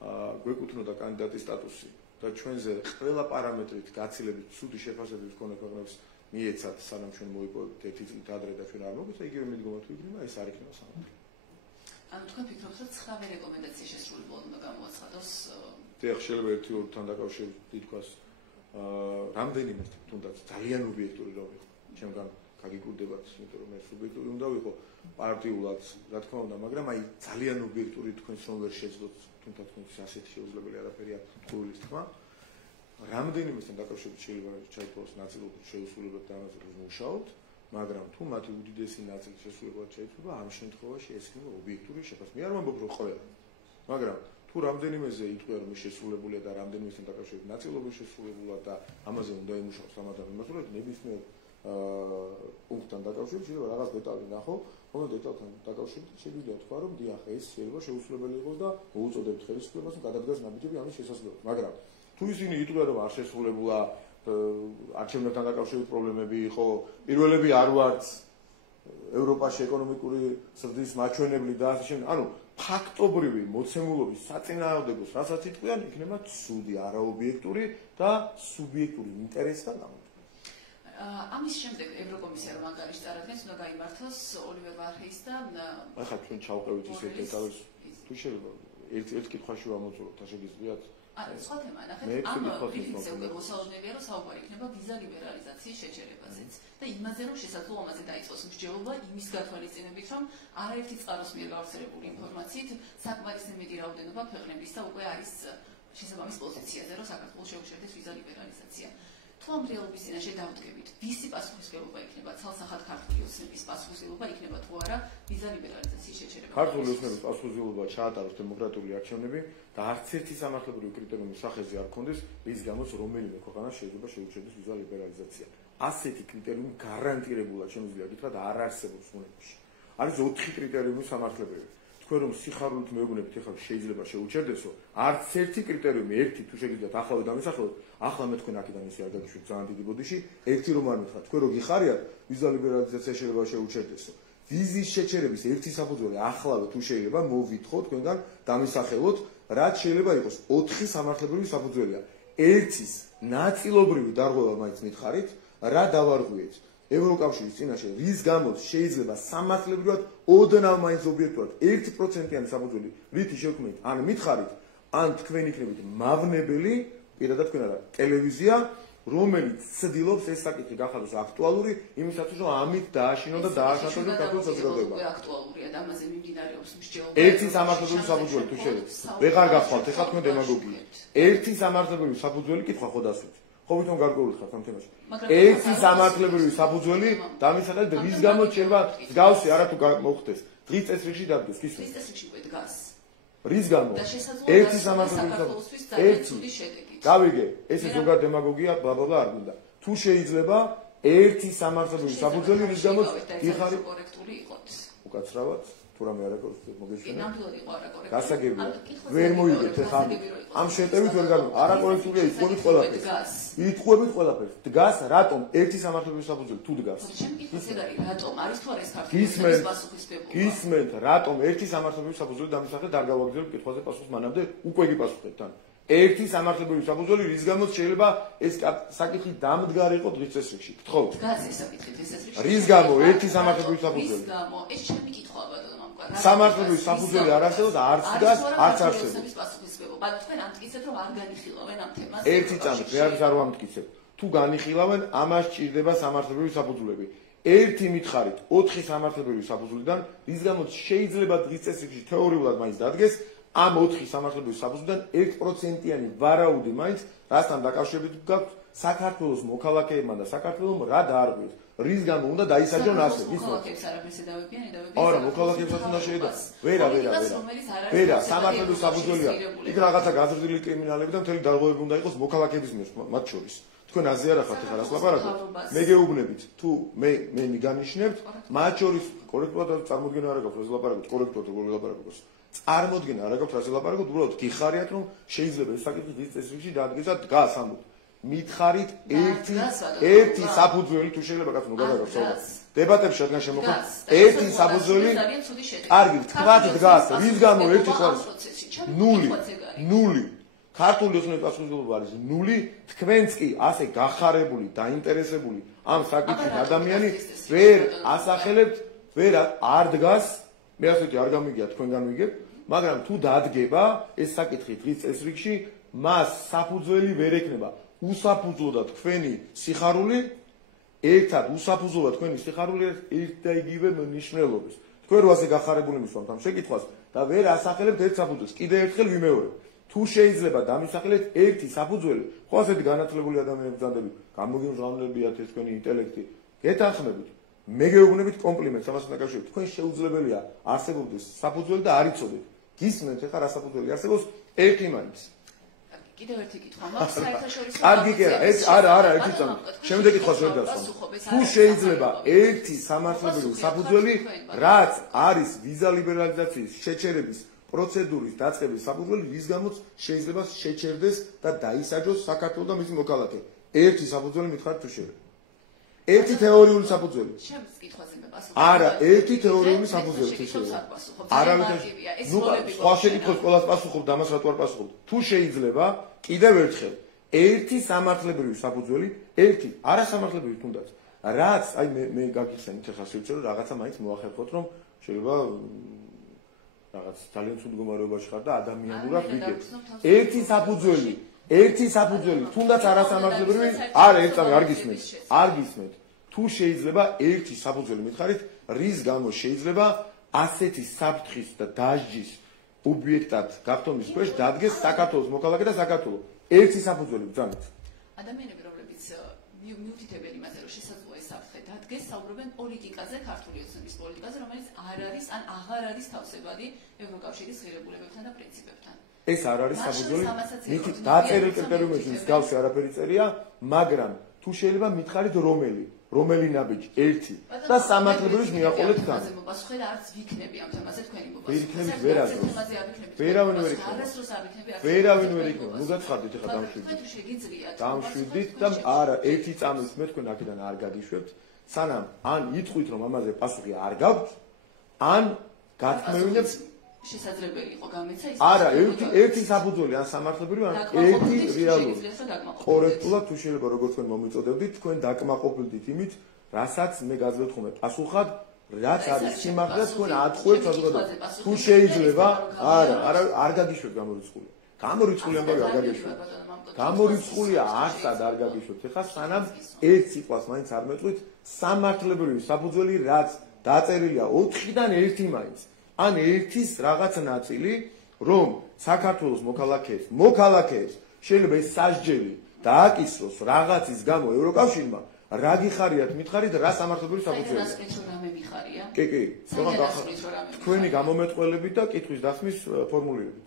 გვეკუთვნოდა კანდიდატის სტატუსი და ჩვენზე ყველა პარამეტრით გაცილებით ცუდი შეფასების მქონე ქვეყნებს მიეცათ, სანამ ჩვენ მოიპოვებთ 1 წლით ადრე და ჩვენ არ მოგვეცა, იგივე მიდგომა თუ იქნება, ეს არ იქნება სამართლიანი. ანუ თქვენ ფიქრობთ, რომ 9 რეკომენდაცია შესრულებულად უნდა გამოაცხადოს? დიახ, შეიძლება 1-2-თან დაკავშირებით თითქოს რამდენიმე თუნდაც ძალიან ობიექტური რომ ვიყო. ჩემგან გაგიკვირდებათ, იმიტომ რომ ეს ობიექტური უნდა ვიყო პარტიულად, რა თქმა უნდა, მაგრამ აი ძალიან ობიექტური თქვენს რომ ვერ შეძლოთ, თუნდაც თქვენს ასეთი შეუძლებელი არაფერი აქვს თხოვლის თქმა. რამდენიმესთან დაკავშირებით შეიძლება ჩაითვალოს ნაწილობრივ შეუსრულებლად და ამაზე მუშაობთ, მაგრამ თუ მათი უდიდესი ნაწილი შესრულებულად შეიცვალა, ამ შემთხვევაში ეს იქნება ობიექტური შეფასება. მე არ ვამბობ რომ ყველა, მაგრამ თუ რამდენიმეზე იტყვია რომ შესრულებულია და რამდენიმესთან დაკავშირებით ნაწილობრივ შესრულებულა და ამაზე უნდა იმუშაოს ამათან მიმართულებით, ნებისმიერ პუნქტთან დაკავშირებით შეიძლება რაღაც დეტალი ნახო, რომ დეტალთან დაკავშირებით შეგვიძლია თქვა რომ დიახ, ეს შეიძლება შეუსრულებელი იყოს და მოუწოდებთ ხელისუფლებას რომ გადადგას ნაბიჯები ამის შესაძლებლად. მაგრამ თუ ისინი იტყვიან რომ არ შესრულებულა, არჩევნებთან დაკავშირებით პრობლემები იყო, პირველები არ ვართ ევროპაში ეკონომიკური ზრდის მაჩვენებლი და ასე შემდეგ. ანუ ფაქტობრივი მოცემულობის საწინააღმდეგოს, რასაც იტყვიან, იქნება ცუდი, არაობიექტური და სუბიექტური ინტერესთან გამომდინარე. ამის შემდეგ ევროკომისია რომ ანგარიშს წარადგენს, უნდა გაიმართოს ოლივერ ვარჰეის და ახლა ჩვენ ჩავყევით ისეთ დეტალებს, თუ შეიძლება ერთ კითხვაში ვამოწუროთ, შეგიძლიათ? სხვა თემა, ნახეთ, ამ პრინციპზე უკვე მოსალოდნელია, რომ საუბარი იქნება ვიზა ლიბერალიზაციის შეჩერებაზეც და იმაზე, რომ შესაძლოა ამაზე დაიწყოს მსჯელობა იმის გათვალისწინებით, რომ არაერთი წყაროს მიერ გავრცელებული ინფორმაციით საკმარისი მეტი რაოდენობა ქვეყნების და უკვე არის შესაბამის პოზიციაზე, რომ საქართველოს შეუჩერდეს ვიზა ლიბერალიზაცია. თუ ამ რეალობის წინაშე დავდგებით, ვისი პასუხისმგებლობა იქნება, ცალსახად ქართული ოცნების პასუხისმგებლობა იქნება თუ არა ვიზა ლიბერალიზაციის შეჩერება? ქართული ოცნების პასუხისმგებლობა ჩაატაროს დემოკრატიული არჩევნები და არც ერთი სამართლებრივი კრიტერიუმის სახეზე არ ქონდეს, რის გამოც რომელიმე ქვეყანა შეიძლება შეუჩერდეს ვიზა ლიბერალიზაცია. ასეთი კრიტერიუმი გარანტირებულად შემიძლია გითხრათ არ არსებობს ბუნებაში. არის 4 კრიტერიუმი სამართლებრივი. თქვენ რომ სიხარულით მეუბნებით, ეხლა შეიძლება შეუჩერდესო, არც ერთი კრიტერიუმი, ერთი თუ შეგიძლიათ ახლავე დამისახელოთ, ახლა მე თქვენ აქედან ისე არ გაგიშვით ძალიან დიდი ბოდიში, ერთი რომ არ მითხრათ, თქვენ რო გიხარიათ, ვიზა ლიბერალიზაცია შეიძლება შეუჩერდესო. ვიზის შეჩერების ერთი საფუძველი ახლავე თუ შეიძლება მოვითხოვოთ თქვენგან დამისახელოთ, რაც შეიძლება იყოს 4 სამართლებრივი საფუძველია. ერთის ნაწილობრივი დარღვევა მაინც მითხარით, რა დავარღვიეთ? ევროკავშირის წინაშე რის გამოც შეიძლება სამართლებრივად ოდნავ მაინც ობიექტურად 1%-იანი საფუძველი რითი შევქმნით, ან მითხარით, ან თქვენ იქნებით მავნებელი, პირადად თქვენ არა, ტელევიზია, რომელიც ცდილობს ეს საკითხი გახადოს აქტუალური, იმისათვის რომ ამით დააშინონ და დააშატონ საქართველოს საზოგადოება. აქტუალურია და ამაზე მიმდინარეობს მსჯელობა. ერთი სამართლებრივი საფუძველი თუ შეიძლება. ვეღარ გახვალთ, ეხლა თქვენ დემაგოგია. ერთი სამართლებრივი საფუძველი კითხვა ხო დასვით. ხო ვითომ გარკვეული ხართ ამ თემაში. ერთი სამართლებრივი საფუძველი დამისახელეთ რის გამოც შეიძლება მსგავსი არა თუ მოხდეს. დღის წესრიგში დადგეს კისმით. დღის წესრიგში უკვე დგას. რის გამო? ერთი სამართლებრივი საფუძველი. გავიგე, ეს ზოგადად დემაგოგია, ბლაბლა არ გინდა. თუ შეიძლება ერთი სამართლებრივი საფუძველი რის გამოც იხარი კორექტული იყოთ. უკაცრავად, თუ თუ რამე არა მოგეშვა. ნამდვილად იყო არაკორექტული. გასაგებია. ვერ მოიგეთ ხა ამ შეტევით ვერ გამო. არაკორექტულია იტყვებით ყველაფერს. იტყვებით ყველაფერს. დგას რატომ ერთი სამართლებრივი საფუძველი თუ დგას? რატომ არის თუ არის ქართული პასუხისმგებლობა? გისმენთ რატომ ერთი სამართლებრივი საფუძველი დამისახეთ არ გავაგზავნებ კითხვაზე პასუხს მანამდე უკვე გიპასუხეთ თან. ერთი სამართლებრივი საფუძველი რის გამოც შეიძლება ეს საკითხი დამდგარიყო დღის წესრიგში. გთხოვთ. დგას ეს საკითხი დღის წესრიგში. რის გამო ერთი სამართლებრივი საფუძველი? რის გამო? ეს ჩემი კითხვა ბატონო მამკვარ. სამართლებრივი საფუძველი არ არსებობს, არც დგას, არც არსებობს. თქვენ ამტკიცებთ რომ არ განიხილავენ ამ თემას. ერთი წამით, მე არ ვამტკიცებ. თუ განიხილავენ, ამას ჭირდება სამართლებრივი საფუძვლები. ერთი მითხარით 4 სამართლებრივი საფუძვლიდან, რის გამოც შეიძლება დღის წესრიგში თეორიულად მაინც დადგეს, ამ 4 სამართლებრივი საფუძვლიდან 1%-იანი ვარაუდი მაინც რასთან დაკავშირებით გაქვს საქართველოს მოქალაქეებმა და საქართველოს რა დაარღვიეს. რის გამო უნდა დაისაჯონ ასე, ის მოქალაქეებს არაფერს ედავებიან. არა, მოქალაქეებსაც უნდა შეედო. ვერა, სამართლებრივი საფუძველია. იქ რაღაცა გაზრდილი კრიმინალები და მთელი დარღვევები უნდა იყოს მოქალაქეების მიერ, მათ შორის. თქვენ აზია რა ხართ ახლა ლაპარაკობთ? მე გეუბნებით, თუ მე მიგანიშნებთ, მათ შორის კორექტულად წარმოდგენა არ აქვს, ეს ლაპარაკობთ, კორექტულად როგორ ლაპარაკობს. წარმოდგენა არ აქვს, ასე ლაპარაკობთ, უბრალოდ გიხარიათ, რომ შეიძლება ეს საკითხი დღის წესრიგში დაადგეს და დგას ამბობთ. მითხარით ერთი საფუძველი თუ შეიძლება კაც მოგადაგოს. დებატებში რადგან შემოხოთ ერთი საფუძველი. კარგი, თქვათ დგას, რის გამო ერთი ხარ 0. ქართული ოცნების პასუხისმგებლობა არის 0. თქვენც კი ასე გახარებული, დაინტერესებული ამ საკითხით ადამიანი ვერ ასახელებთ, ვერ არ დგას. მე ასეთი არ გამიგია, თქვენ განვიგებ, მაგრამ თუ დადგება ეს საკითხი დღის წესრიგში, მას საფუძველი ვერ ექნება. უსაფუძვლო და თქვენი სიხარული ერთად უსაფუძვლო და თქვენი სიხარული ერთ და იგივე მნიშვნელობის. თქვენ რო ასე გახარებული მისვამთ ამ შეკითხვას და ვერ ასახელებთ ერთ საფუძველს, კიდე ერთხელ ვიმეორებ. თუ შეიძლება დამისახელეთ ერთი საფუძველი, ხო ასეთი განათლებული ადამიანები ბრძანდებით, გამოგიმჟღავნებიათ ეს თქვენი ინტელექტი, გეთანხმებით. მე გეუბნებით კომპლიმენტს ამასთან დაკავშირებით. თქვენ შეუძლებელია არსებობდეს საფუძველი და არ იცოდეთ. გისმენთ ახლა რა საფუძველი არსებობს ერთი მაინც. კიდევ ერთი კითხვა მაქვს საერთაშორისო. კარგი კი არა, ეს არა, ერთი წამი. შემდეგი კითხვას ვერ დავსვამ. თუ შეიძლება ერთი სამართლებრივი საფუძველი, რაც არის ვიზა ლიბერალიზაციის შეჩერების პროცედურის დაწყების საფუძველი, რის გამოც შეიძლება შეჩერდეს და დაისაჯოს საქართველოს და მისი მოქალაქე. ერთი საფუძველი მითხარით თუ შეიძლება. ერთი თეორიული საფუძველი. ჩემს კითხვაზე მე პასუხობ. არა, ერთი თეორიული საფუძველი თუ შეიძლება. არავითარ სხვა შეკითხვას ყველას პასუხობ და ამას რატო არ პასუხობ? თუ შეიძლება, კიდევ ერთხელ, ერთი სამართლებრივი საფუძველი, ერთი არასამართლებრივი თუნდაც. რაც, აი მე გაგიხსენით ახლა შევწერ რომ რაღაცა მაინც მოახერხოთ, რომ შეიძლება რაღაც ძალიან ცუდ მდგომარეობაში ხარ და ადამიანურად ვიგებ. ერთი საფუძველი, თუნდაც არასამართლებრივი, არა, ერთამე არ გისმენთ. არ გისმენთ. თუ შეიძლება ერთი საფუძველი მითხარით, რის გამო შეიძლება ასეთი საფრთხის და დასჯის ობიექტად გახდომის ქვეშ დადგეს საქართველოს მოქალაქე და საქართველოს ერთი საფუძველი ბრძანეთ. ადამიანები, რომლებიც მიუთითებენ იმაზე, რომ შესაძლოა ეს საფრთხე დადგეს, საუბრობენ პოლიტიკაზე, ქართული ოცნების პოლიტიკაზე, რომელიც არ არის ან აღარ არის თავსებადი ევროკავშირის ღირებულებებთან და პრინციპებთან. ეს არ არის საფუძველი, მითით დაწერილ კრიტერიუმებში მსგავსი არაფერი წერია, მაგრამ თუ შეიძლება მითხარით რომელი ნაბიჯი ერთი და სამართლებრივის მიაყოლეთ თან. მოპასუხე და არც ვიქნები ამ თემაზე თქვენი მოპასუხე. ვიქნებით ვერასდროს. ვერავინ ვერ იქნება. ვერავინ ვერ იქნება. ნუ გაცხადეთ ახლა დამშვიდით და არა ერთი წამით მე თქვენ აქედან არ გაგიშვებთ, სანამ ან იტყვით რომ ამაზე პასუხი არ გაქვთ, ან გათქმევინებთ შესაძლებელი იყო გამეცა ის. არა, ერთი საფუძველი ან სამართლებრივი ან ერთი რეალური. კორექტულად თუ შეიძლება როგორც თქვენ მომიწოდებდით, თქვენ დაკმაყოფილდით იმით, რასაც მე გაძლევთ პასუხად, რაც არის სიმართლე, თქვენ ატყუებთ საზოგადოებას. თუ შეიძლება, არ გაგიშვებთ გამორიცხული. გამორიცხული ამბავი არ გაგიშვებთ. გამორიცხულია არსად არ გაგიშვებთ. ეხლა სანამ ერთ სიტყვას მაინც არ მეტყვით, სამართლებრივი საფუძველი რაც დაწერილია 4-დან 1 მაინც. ან ერთის რაღაც ნაწილი, რომ საქართველოს მოქალაქეებს შეიძლება ეს სასჯელი დააკისროს რაღაცის გამო ევროკავშირმა, რა გიხარიათ მითხარით რა სამართლებრივი საფუძველია. კი, თქვენი გამომეტყველებით და კითხვის დასმის ფორმულირებით.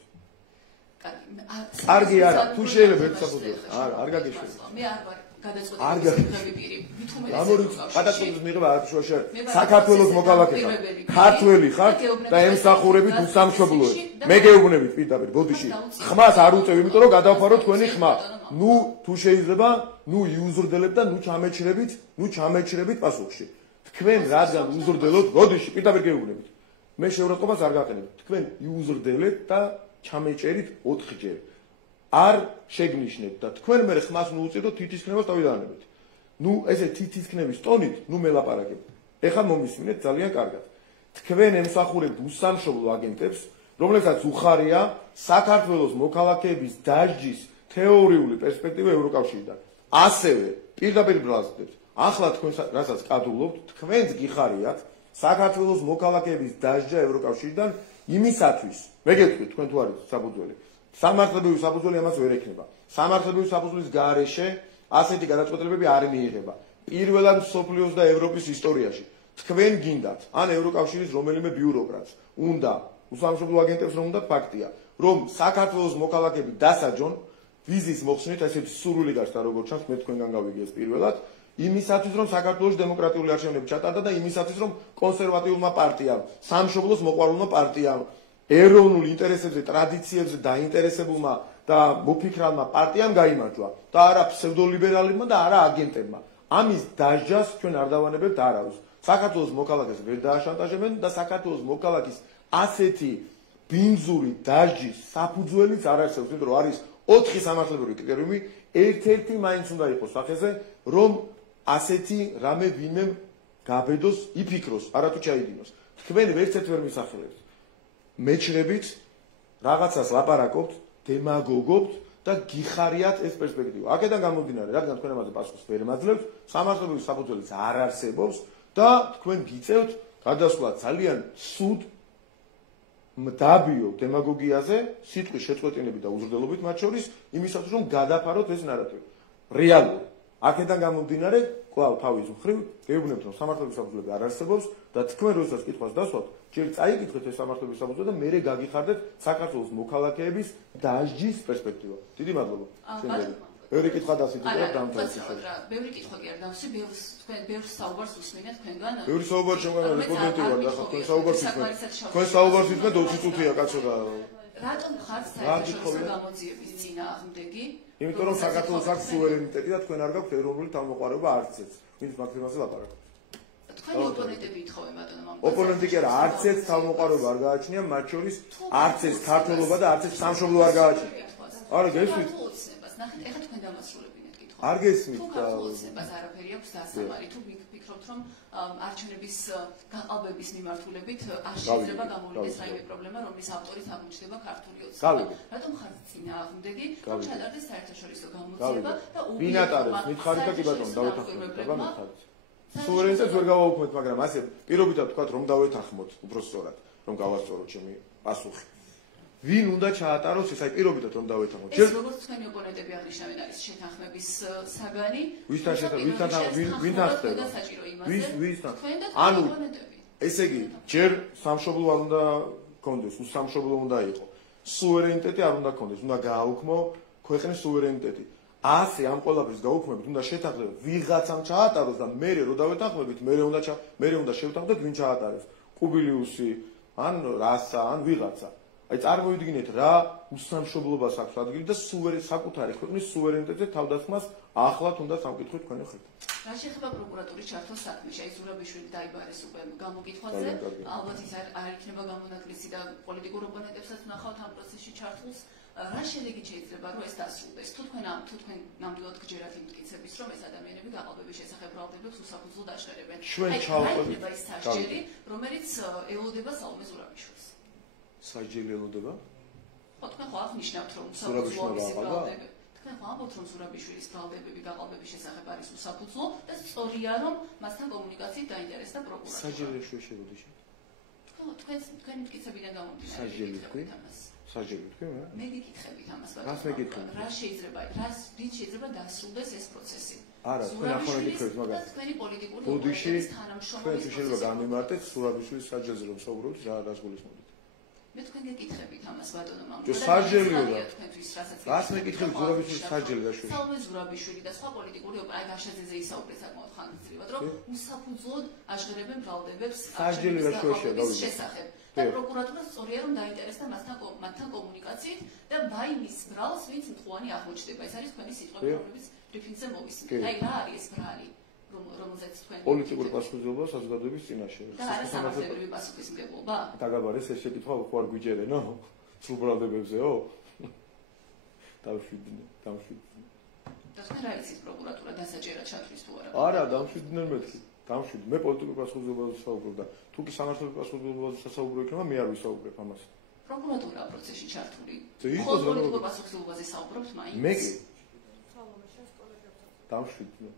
კარგი არა, თუ შეიძლება ერთ საფუძველი. არ გაგიშვებთ. მე არ ვარ გადაწყვეტილების პირი გადაწყვეტილების მიღება საქართველოს მოქალაქეა ქართველი ხარ და ემსახურებით უსამშობლოები მე გეუბნებით პირდაპირ ბოდიში ხმას არ უწევ იმიტომ რომ გადავხარო თქვენი ხმა ნუ თუ შეიძლება ნუ იუზრდელებ და ნუ ჩამეჩრებით პასუხში თქვენ რადგან უზრდელოთ ბოდიში პირდაპირ გეუბნებით მე შეურაცხყოფას არ გაყენებ თქვენ იუზრდელეთ და ჩამეჭერით 4 ჯერ არ შეგნიშნეთ და თქვენ მე ხმას ნუ უწევდოთ თითისქნებას დავიდანებით ნუ ესე თითისქნების ტონით ნუ მელაპარაკებთ ეხლა მომისმინეთ ძალიან კარგად თქვენ ემსახურებთ უსამშობლო აგენტებს რომლებსაც უხარია საქართველოს მოქალაქეების დასჯის თეორიული პერსპექტივა ევროკავშირიდან ასევე პირდაპირ ბრალდებთ ახლა თქვენ რასაც კადრობთ თქვენს გიხარიათ საქართველოს მოქალაქეების დასჯა ევროკავშირიდან იმისათვის მე გეტყვით თქვენ თუ არის საფუძველი სამართლებრივი საფუძველი ამას ვერ ექნება სამართლებრივი საფუძვლის გარეშე ასეთი გადაწყვეტილებები არ მიიღება პირველად მსოფლიოს და ევროპის ისტორიაში თქვენ გინდათ ან ევროკავშირის რომელიმე ბიუროკრატს უნდა უსამშობლო აგენტებს რომ უნდა ფაქტია რომ საქართველოს მოქალაქეები დასაჯონ ვიზის მოხსნით ესეთი სურვილი გაჩნდა როგორც ჩანს მე თქვენგან გავიგე ეს პირველად იმისათვის რომ საქართველოს დემოკრატიული არჩევნები ჩატარდა და იმისათვის რომ კონსერვატიულმა პარტიამ სამშობლოს მოყვარულმა პარტიამ ეროვნულ ინტერესებზე ტრადიციებზე დაინტერესებულმა და მოფიქრალმა პარტიამ გაიმარჯვა და არა ფსევდოლიბერალებმა და არა აგენტებმა ამის დასჯას ჩვენ არ დავანებებთ არავის საქართველოს მოქალაქეს ვერ დააშანტაჟებენ და საქართველოს მოქალაქის ასეთი ბინძური დასჯის საფუძველიც არ არსებობს იმიტომ რომ არის 4 სამართლებრივი კრიტერიუმი ერთ-ერთი მაინც უნდა იყოს სახეზე რომ ასეთი რამე ვინმე გაბედოს იფიქროს არათუ ჩაიდინოს თქვენ ვერცერთ ვერ მისახელებთ მეჩრებით რაღაცას ლაპარაკობთ დემაგოგობთ და გიხარიათ ეს პერსპექტივა აქედან გამომდინარე რადგან თქვენ ამაზე პასუხს ვერ მაძლევთ სამართლებრივი საფუძველიც არ არსებობს და თქვენ გიწევთ გადასვლა ძალიან სუდ მდაბიო დემაგოგიაზე სიტყვის შეწყვეტინებით და უზრდელობით მათ შორის იმისათვის რომ გადაფაროთ ეს ნარატივი რეალურად აქედან გამომდინარე კვლავ თავის მხრივ გეუბნებთ რომ სამართლებრივი საფუძვლები არ არსებობს და თქვენ როდესაც კითხვას დასვათ ჯერ წაიკითხეთ ეს სამართლებრივი საფუძველი და მერე გაგიხარდეთ საქართველოს მოქალაქეების დასჯის პერსპექტივა დიდი მადლობა ბევრი კითხვა დასვით და დამთავრდა ბევრი კითხვა კი არ დავსვი თქვენ ბევრ საუბარს უსმინეთ თქვენგან ბევრი საუბარი შემდგარ რესპონდენტი ვარ და ხო თქვენ საუბარს უსმენთ თქვენ საუბარს უსმენთ 20 წუთია კაცო და რატომ ხართ საერთაშორისო გამოძიების წინააღმდეგი იმიტომ რომ საქართველოს აქვს სუვერენიტეტი და თქვენ არ გაქვთ ეროვნული თავმოყარება არც ერთ ვინც მაქსიმალზე ლაპარაკობს თქვენი ოპონენტები ითხოვენ ბატონო მამუკაცი ოპონენტი კი არა არც ერთ თავმოყარება არ გააჩნია მათ შორის არც ეს ქართველობა და არც ეს სამშობლო არ გააჩნია არა გესმით ნახეთ ეხლა თქვენ დამასრულებინეთ კითხვა არ გესმით თუ ქართველობას არაფერი აქვს დასამარი თუ ვფიქრობთ რომ არჩევნების გაყალბების მიმართულებით არ შეიძლება გამოვიდეს რაიმე პრობლემა რომლის ავტორიც აღმოჩნდება ქართული ოცნება რატომ ხართ წინააღმდეგი რომ ჩატარდეს საერთაშორისო გამოძიება და ვინ ატარებს მითხარით და კი ბატონო დავეთანხმოთ მითხარით სუვერენიტეტს ვერ გავაუქმეთ მაგრამ ასე პირობითად ვთქვათ რომ დავეთანხმოთ უფრო სწორად რომ გავასწოროთ ჩემი პასუხი ვინ უნდა ჩაატაროს ეს აი პირობითად რომ დავეთანხმოთ ეს როგორც თქვენი ოპონენტები აღნიშნავენ არის შეთანხმების საგანი ვისთან ხდება ვისთან ანუ ესე იგი ჯერ სამშობლო არ უნდა გქონდეს უსამშობლო უნდა იყოს სუვერენიტეტი არ უნდა გქონდეს უნდა გააუქმო ქვეყნის სუვერენიტეტი ასე ამ ყველაფრის გაუქმებით უნდა შეთანხმდეთ ვიღაცამ ჩაატაროს და მე რო დავეთანხმებით მე უნდა შევთანხმდეთ ვინ ჩაატარებს კუბილიუსი ან რასა ან ვიღაცა აი წარმოვიდგინეთ რა უსამშობლობას აქვს ადგილი და საკუთარი ქვეყნის სუვერენიტეტზე თავდასხმას ახლად უნდა სამკითხო თქვენი ხრით. რა შეეხება პროკურატურის ჩართოს საქმეში, აი ზურაბიშვილი დაიბარეს უკვე გამოკითხვაზე, ალბათ ის არ იქნება გამონაკლისი და პოლიტიკურ ოპონენტებსაც ნახავთ ამ პროცესში ჩართულს. რა შედეგი შეიძლება რომ ეს დასრულდეს? თუ თქვენ ნამდვილად გჯერათ იმ მტკიცების, რომ ეს ადამიანები გაყალბების შესახებ ბრალდებებს უსაფუძვლოდ აშკარებენ. აი ეს სასჯელი, რომელიც ელოდება საომე ზურაბიშვილს. სასჯელი ელოდება? ხო, თქვენ ხო აღნიშნავთ, რომ საფუძვლოების ბრალდებები. თქვენ ხო ამბობთ, რომ ზურაბიშვილის ბრალდებები გაყალბების შესახებ არის უსაფუძვლო და სწორია, რომ მასთან კომუნიკაციით დაინტერესდა პროკურატურა. სასჯელი შეშებოდი. ხო, თქვენი მტკიცებიდან გამომდინარე. სასჯელი თქვი? სასჯელი თქვი? მე გიკითხებით ამას, რას მეკითხები? რა შეიძლება დასრულდეს ეს პროცესი? არა, თქვენ ახლა გიქრებით მაგას. თქვენი პოლიტიკური ბოდიში თქვენ შეიძლება გამიმარტეთ ზურაბიშვილის სასჯელზე რომ საუბრობთ, რას გულისხმობთ? მე თქვენ გეკითხებით ამას ბატონო მამუკა. ჯო საჯელიო და თქვენთვის რასაც რას მეკითხებით ზურაბიშვილი საჯელი და შვილი. საუბე ზურაბიშვილი და სხვა პოლიტიკური აი გაშეძეზე ისაუბრეთ საკმაოდ ხანგრძლივად, რომ უსაფუძვლოდ აჟღერებენ ბრალდებებს საჯელი და შვილია გავიგე. შესახებ. და პროკურატურა სწორია რომ დაინტერესდა მათთან კომუნიკაციით და ვაიმის ბრალს ვინც მტყუანი აღმოჩნდება. ეს არის თქვენი სიტყვები, რომლებიც ბრიფინგზე მოვისმენთ. აი რა არის ეს ბრალი? რომელზეც თქვენ პოლიტიკური პასუხისმგებლობა საზოგადოების წინაშე. და არის სამართლებრივი პასუხისმგებლობა? დაგაბარეს ეს შეკითხვა ხო არ გვიჯერენო? სულ ბრალდებებზეო? დამშვიდნენ. და თქვენ რა იცით პროკურატურა დასაჭერად ჩათვლის თუ არა? არა, დამშვიდნენ მეთქი. დამშვიდ. მე პოლიტიკური პასუხისმგებლობაზე ვსაუბრობ და თუ კი სამართლებრივი პასუხისმგებლობაზე სასაუბრო იქნება, მე არ ვისაუბრებ ამას. პროკურატურა პროცესში ჩართული. ხო, პოლიტიკური პასუხისმგებლობაზე საუბრობთ მაინც? მე კი. დამშვიდნენ.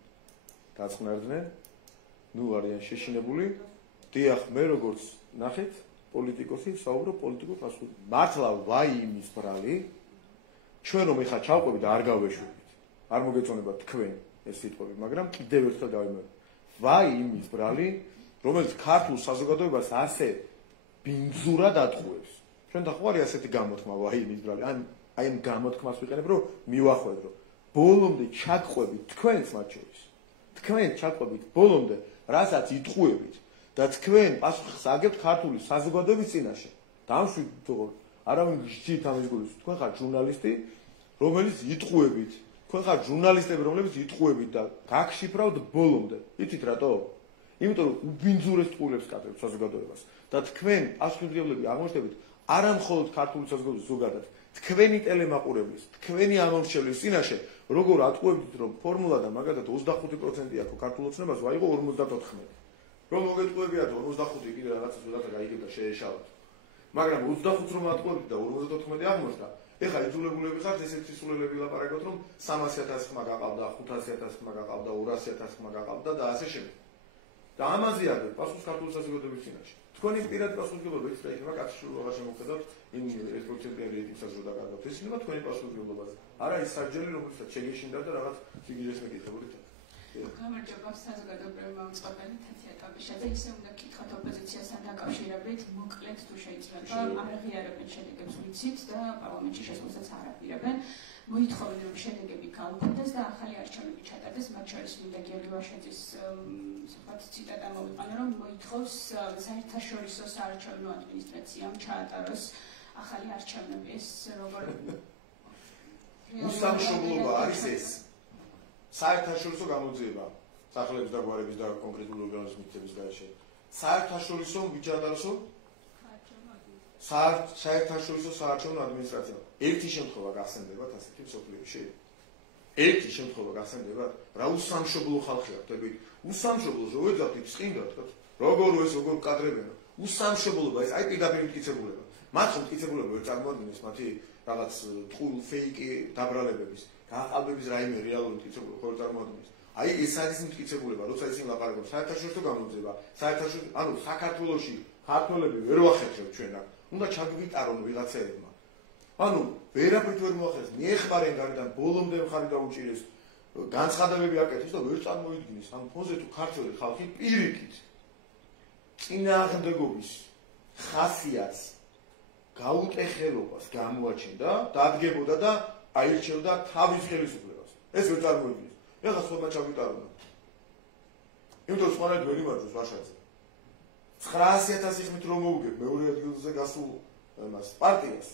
დაწყნარდნენ, ნუ არიან შეშინებული. დიახ, მე როგორც ნახეთ, პოლიტიკოსი საუბრობ პოლიტიკურ პასუხისმგებლობაზე. მართლა ვაიმის ბრალი, ჩვენ რომ ეხა ჩავყვებით და არ გავეშვებით. არ მოგეწონება თქვენ ეს სიტყვები, მაგრამ კიდევ ერთხელ დავიმეორებ. ვაიმის ბრალი, რომელიც ქართულ საზოგადოებას ასე ბინძურად ატყუებს. ჩვენ და ხო არის ასეთი გამოთქმა ვაიმის ბრალი. აი ამ გამოთქმას ვიყენებ, რომ მივახვედრ, რომ ბოლომდე ჩაგყვებით თქვენს მათ შორის. თქვენ ჩაგყვებით ბოლომდე, რასაც იტყუებით და თქვენ პასუხს აგებთ ქართული საზოგადოების წინაშე. დამშვიდეთ თქო, არავინ გიჩით ამის გულს. თქვენ ხართ ჟურნალისტი, რომელიც იტყუებით. თქვენ ხართ ჟურნალისტები, რომლებიც იტყუებით და გაგშიფრავთ ბოლომდე. იცით რატო? იმიტომ რომ უბინძურეს ტყუილებს კადრებს საზოგადოებას და თქვენ პასუხისმგებლები აღმოჩნდებით არა მხოლოდ ქართული საზოგადოების ზოგადად, თქვენი ტელემაყურებლის, თქვენი ამორჩევლის წინაშე, როგორ ატყუებთ რომ ფორმულა და მაგალითად 25% აქვს ქართულ ოცნებას, ვაიღო 54. რომ მოგეტყუებიათ 55 კიდე რაღაცას უდათა გაიგებდა შეეშალოთ. მაგრამ 25 რომ ატყუებთ და 54 აღმოჩნდა, ეხლა იძულებულები ხართ ესეთი სულელები ლაპარაკობთ რომ 300,000 ხმა გაყავდა, 500,000 ხმა გაყავდა, 200,000 ხმა გაყავდა და ასე შემდეგ. და ამაზე არის პასუხს ქართული საზოგადოების წინაშე. თქვენი პირადი პასუხისმგებლობა ის რა იქნება, კაცშვილ აღარ შემოხედავთ იმ 1% რეიტინგსაც რო დაკარგავთ. ეს იქნება თქვენი პასუხისმგებლობაზე. არა ის საჯელი, რომელსაც შეგეშინდა და რაღაც სიგიჟეს მეკითხებით. გამარჯობა საზოგადოებრივმა მოწყობილმა თეთიატაბიშაძე ისე უნდა გკითხოთ ოპოზიციასთან დაკავშირებით მოკლედ თუ შეიძლება არ აღიარებენ შედეგებს ვიცით და პარლამენტში შესვლასაც არ აპირებენ მოითხოვენ რომ შედეგები გაუმჯობესდეს და ახალი არჩევნები ჩატარდეს მათ შორის მინდა გიორგი ვაშეძის სხვა ციტატა მოვიყვანო რომ მოითხოვს საერთაშორისო საარჩევნო ადმინისტრაციამ ჩაატაროს ახალი არჩევნები ეს როგორ უსამშობლობა არის ეს საერთაშორისო გამოძიება სახელების დაგვარების და კონკრეტული ორგანოს მითების გარშე. საერთაშორისო ვიჭადარსო? საერთაშორისო საარჩევნო ადმინისტრაცია. ერთი შემთხვევა გახსენდებათ ასეთი სოფლიოში. ერთი შემთხვევა გახსენდებათ, რა უსამშობლო ხალხია ხდები. უსამშობლოს რო ეძახთ წინდათ, როგორ ეს როგორ კადრებენ. უსამშობლობა ეს აი პირდაპირ მტკიცებულება. მათ ხომ მტკიცებულება ვერ წარმოადგენს მათი რაღაც ტყუილ ფეიკი დაბრალებების. გაყალბების რაიმე რეალური მტკიცებულება ხო წარმოადგენს. აი ეს არის მტკიცებულება, როცა ისინი ლაპარაკობენ საერთაშორისო გამოძიება, საერთაშორისო, ანუ საქართველოში ქართველები ვერ ვახერხებთ ჩვენ აქ. უნდა ჩაგვიტარონ ვიღაცაებმა. ანუ ვერაფრით ვერ მოახერხეს, მიეხმარენ გარედან ბოლომდე მხარი დაუჭირეს, განცხადებები აკეთეს და ვერ წარმოიდგინეს. ამ ფონზე თუ ქართველი ხალხი პირიქით წინააღმდეგობის ხასიათს გაუტეხელობას გამოაჩენდა, დადგებოდა და აირჩევდა თავის ხელისუფლებას. ეს ვერ წარმოიდგინეს. ეხლა სხვა ჩაგვიტარონ. იმიტომ სხვანაირად ვერ იმარჯვოს ვაშაძე. 900,000 ხმით რომ მოუგებ მეორე ადგილზე გასულ მას პარტიას.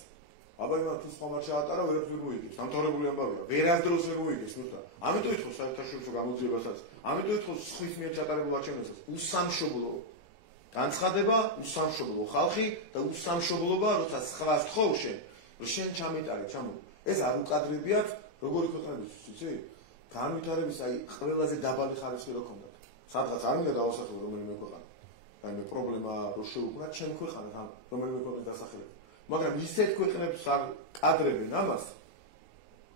აბა იმათ თუ სხვა ჩაატარა ვერაფერს ვერ მოიგებს. დამთავრებული ამბავია. ვერასდროს ვერ მოიგებს ზუსტად. ამიტომ ეთქოს საერთაშორისო გამოძიებასაც. ამიტომ ეთქოს სხვის მიერ ჩატარებულ არჩევნებსაც. უსამშობლო განცხადება, უსამშობლო ხალხი და უსამშობლობა, როცა სხვას თხოვ შენ ჩამიტარე, ჩამო. ეს არ უკადრებიათ როგორი ქვეყნების, იცი? განვითარების აი ყველაზე დაბალი ხარისხი რო ქონდათ. სადღაც არ მინდა დავასახელო რომელიმე ქვეყანა. რაიმე პრობლემა რო შეუქმნა ჩემ ქვეყანას ამ რომელიმე ქვეყნის დასახელება. მაგრამ ისეთ ქვეყნებს არ კადრებენ ამას.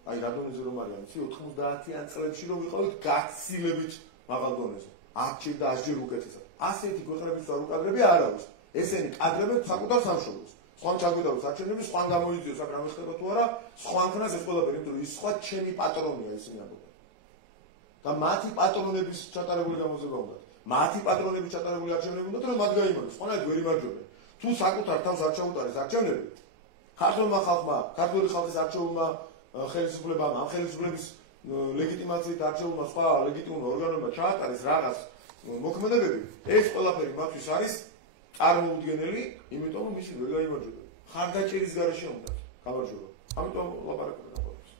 აი რა დონეზე რომ არიან, იცი 90-იან წლებში რომ ვიყავით გაცილებით მაღალ დონეზე. 10 და 100 ჯერ უკეთესად. ასეთი ქვეყნების არ უკადრები არ არის. ესენი კადრებენ საკუთარ სამშობლოს. სხვამ ჩაგვიდაროს არჩევნები, სხვამ გამოიწვიოს აქ რამე ხდება თუ არა, სხვამ ქნას ეს ყველაფერი, იმიტომ რომ ის სხვა ჩემი პატრონია ისინი ამბობენ. და მათი პატრონების ჩატარებული გამოძიება უნდათ. მათი პატრონების ჩატარებული არჩევნები უნდათ, რომ მათ გაიმარჯვოს. სხვანაირად ვერ იმარჯვებენ. თუ საკუთარ თავს არ ჩაუტარეს არჩევნები, ქართულმა ხალხმა, ქართული ხალხის არჩეულმა ხელისუფლებამ, ამ ხელისუფლების ლეგიტიმაციით არჩეულმა სხვა ლეგიტიმურ ორგანოებმა ჩაატარეს რაღაც მოქმედებები, ეს ყველაფერი მათთვის არის წარმოუდგენელი, იმიტომ რომ ისინი ვერ გაიმარჯვებენ. ხარდაჭერის გარეშე უნდა გამარჯვება. ამიტომ ლაპარაკობენ ამ ყველაფერს.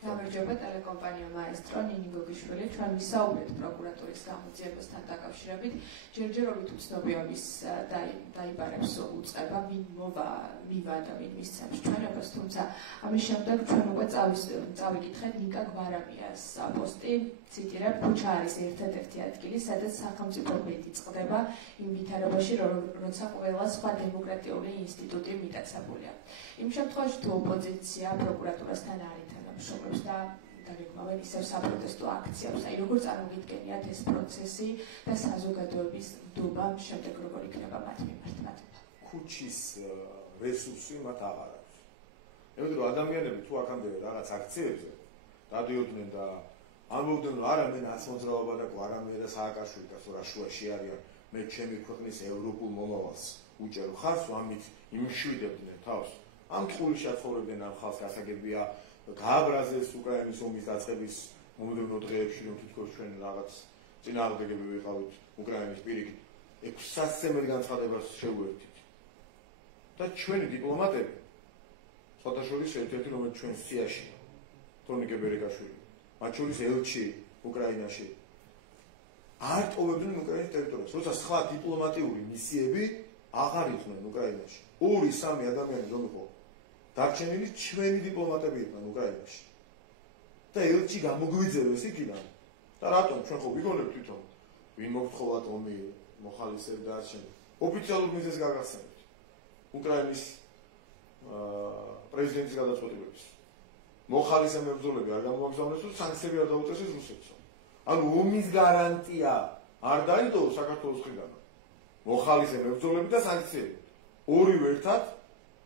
გამარჯვება ტელეკომპანია მაესტრო ნინი გოგიშვილი, ჩვენ ვისაუბრეთ პროკურატურის გამოძიებასთან დაკავშირებით. ჯერჯერობით უცნობია ვის დაიბარებს უწყება, ვინ მივა და ვინ მისცემს ჩვენებას, თუმცა ამის შემდეგ ჩვენ უკვე წავიკითხეთ ნიკა გვარამიას პოსტი, ციტირებ, ქუჩა არის ერთადერთი ადგილი, სადაც სახელმწიფო ბედი წყდება იმ ვითარებაში, როცა ყველა სხვა დემოკრატიული ინსტიტუტი მიტაცებულია. იმ შემთხვევაში თუ ოპოზიცია პროკურატურასთან არ ითანამშრომლებს და დაგეკმავენ ისევ საპროტესტო აქციებს, აი როგორ წარმოგიდგენიათ ეს პროცესი და საზოგადოების დობა შემდეგ როგორ იქნება მათ მიმართ? ქუჩის რესურსი მათ აღარ აქვს. იმიტომ რომ ადამიანები თუ აქამდე რაღაც აქციებზე დადიოდნენ და ამბობდნენ რომ არა მე ნაცმოძრაობა და გვარამია და სააკაშვილი და სურაშუაში არიან, მე ჩემი ქვეყნის ევროპულ მომავალს უჭერო ხარს, ამით იმშვიდებდნენ თავს. ამ ყური შეცხოვრებდნენ ამ ხალხს გასაგებია გააბრაზეს უკრაინის ომის დაწყების მომდევნო დღეებში, რომ თითქოს ჩვენ რაღაც წინააღმდეგები ვიყავით უკრაინის პირიქით 600 მეტ განცხადებას შევუერთდით. და ჩვენი დიპლომატები, სხვათა შორის ერთ-ერთი რომელიც ჩვენ სიაში, თორნიკე ბერეკაშვილი, მათ შორის ელჩი უკრაინაში, არ ტოვებდნენ უკრაინის ტერიტორიას, როცა სხვა დიპლომატიური მისიები აღარ იყვნენ უკრაინაში. 2-3 ადამიანი რომ იყო დარჩენილი ჩვენი დიპლომატები იყვნენ უკრაინაში. და ელჩი გამოგვიძევეს იქიდან. და რატომ ჩვენ ხო ვიგონებთ თვითონ ვინ მოგთხოვათ ომი მოხალისეები და არჩევანი. ოფიციალურ მიზეზს გაგახსენებთ. უკრაინის პრეზიდენტის გადაწყვეტილების. მოხალისე მებრძოლები არ გამოაგზავნეს თუ სანქციები არ დაუწესეს რუსეთს. ანუ ომის გარანტია არ დაიდო საქართველოს მხრიდან. მოხალისე მებრძოლები და სანქციები. ორივე ერთად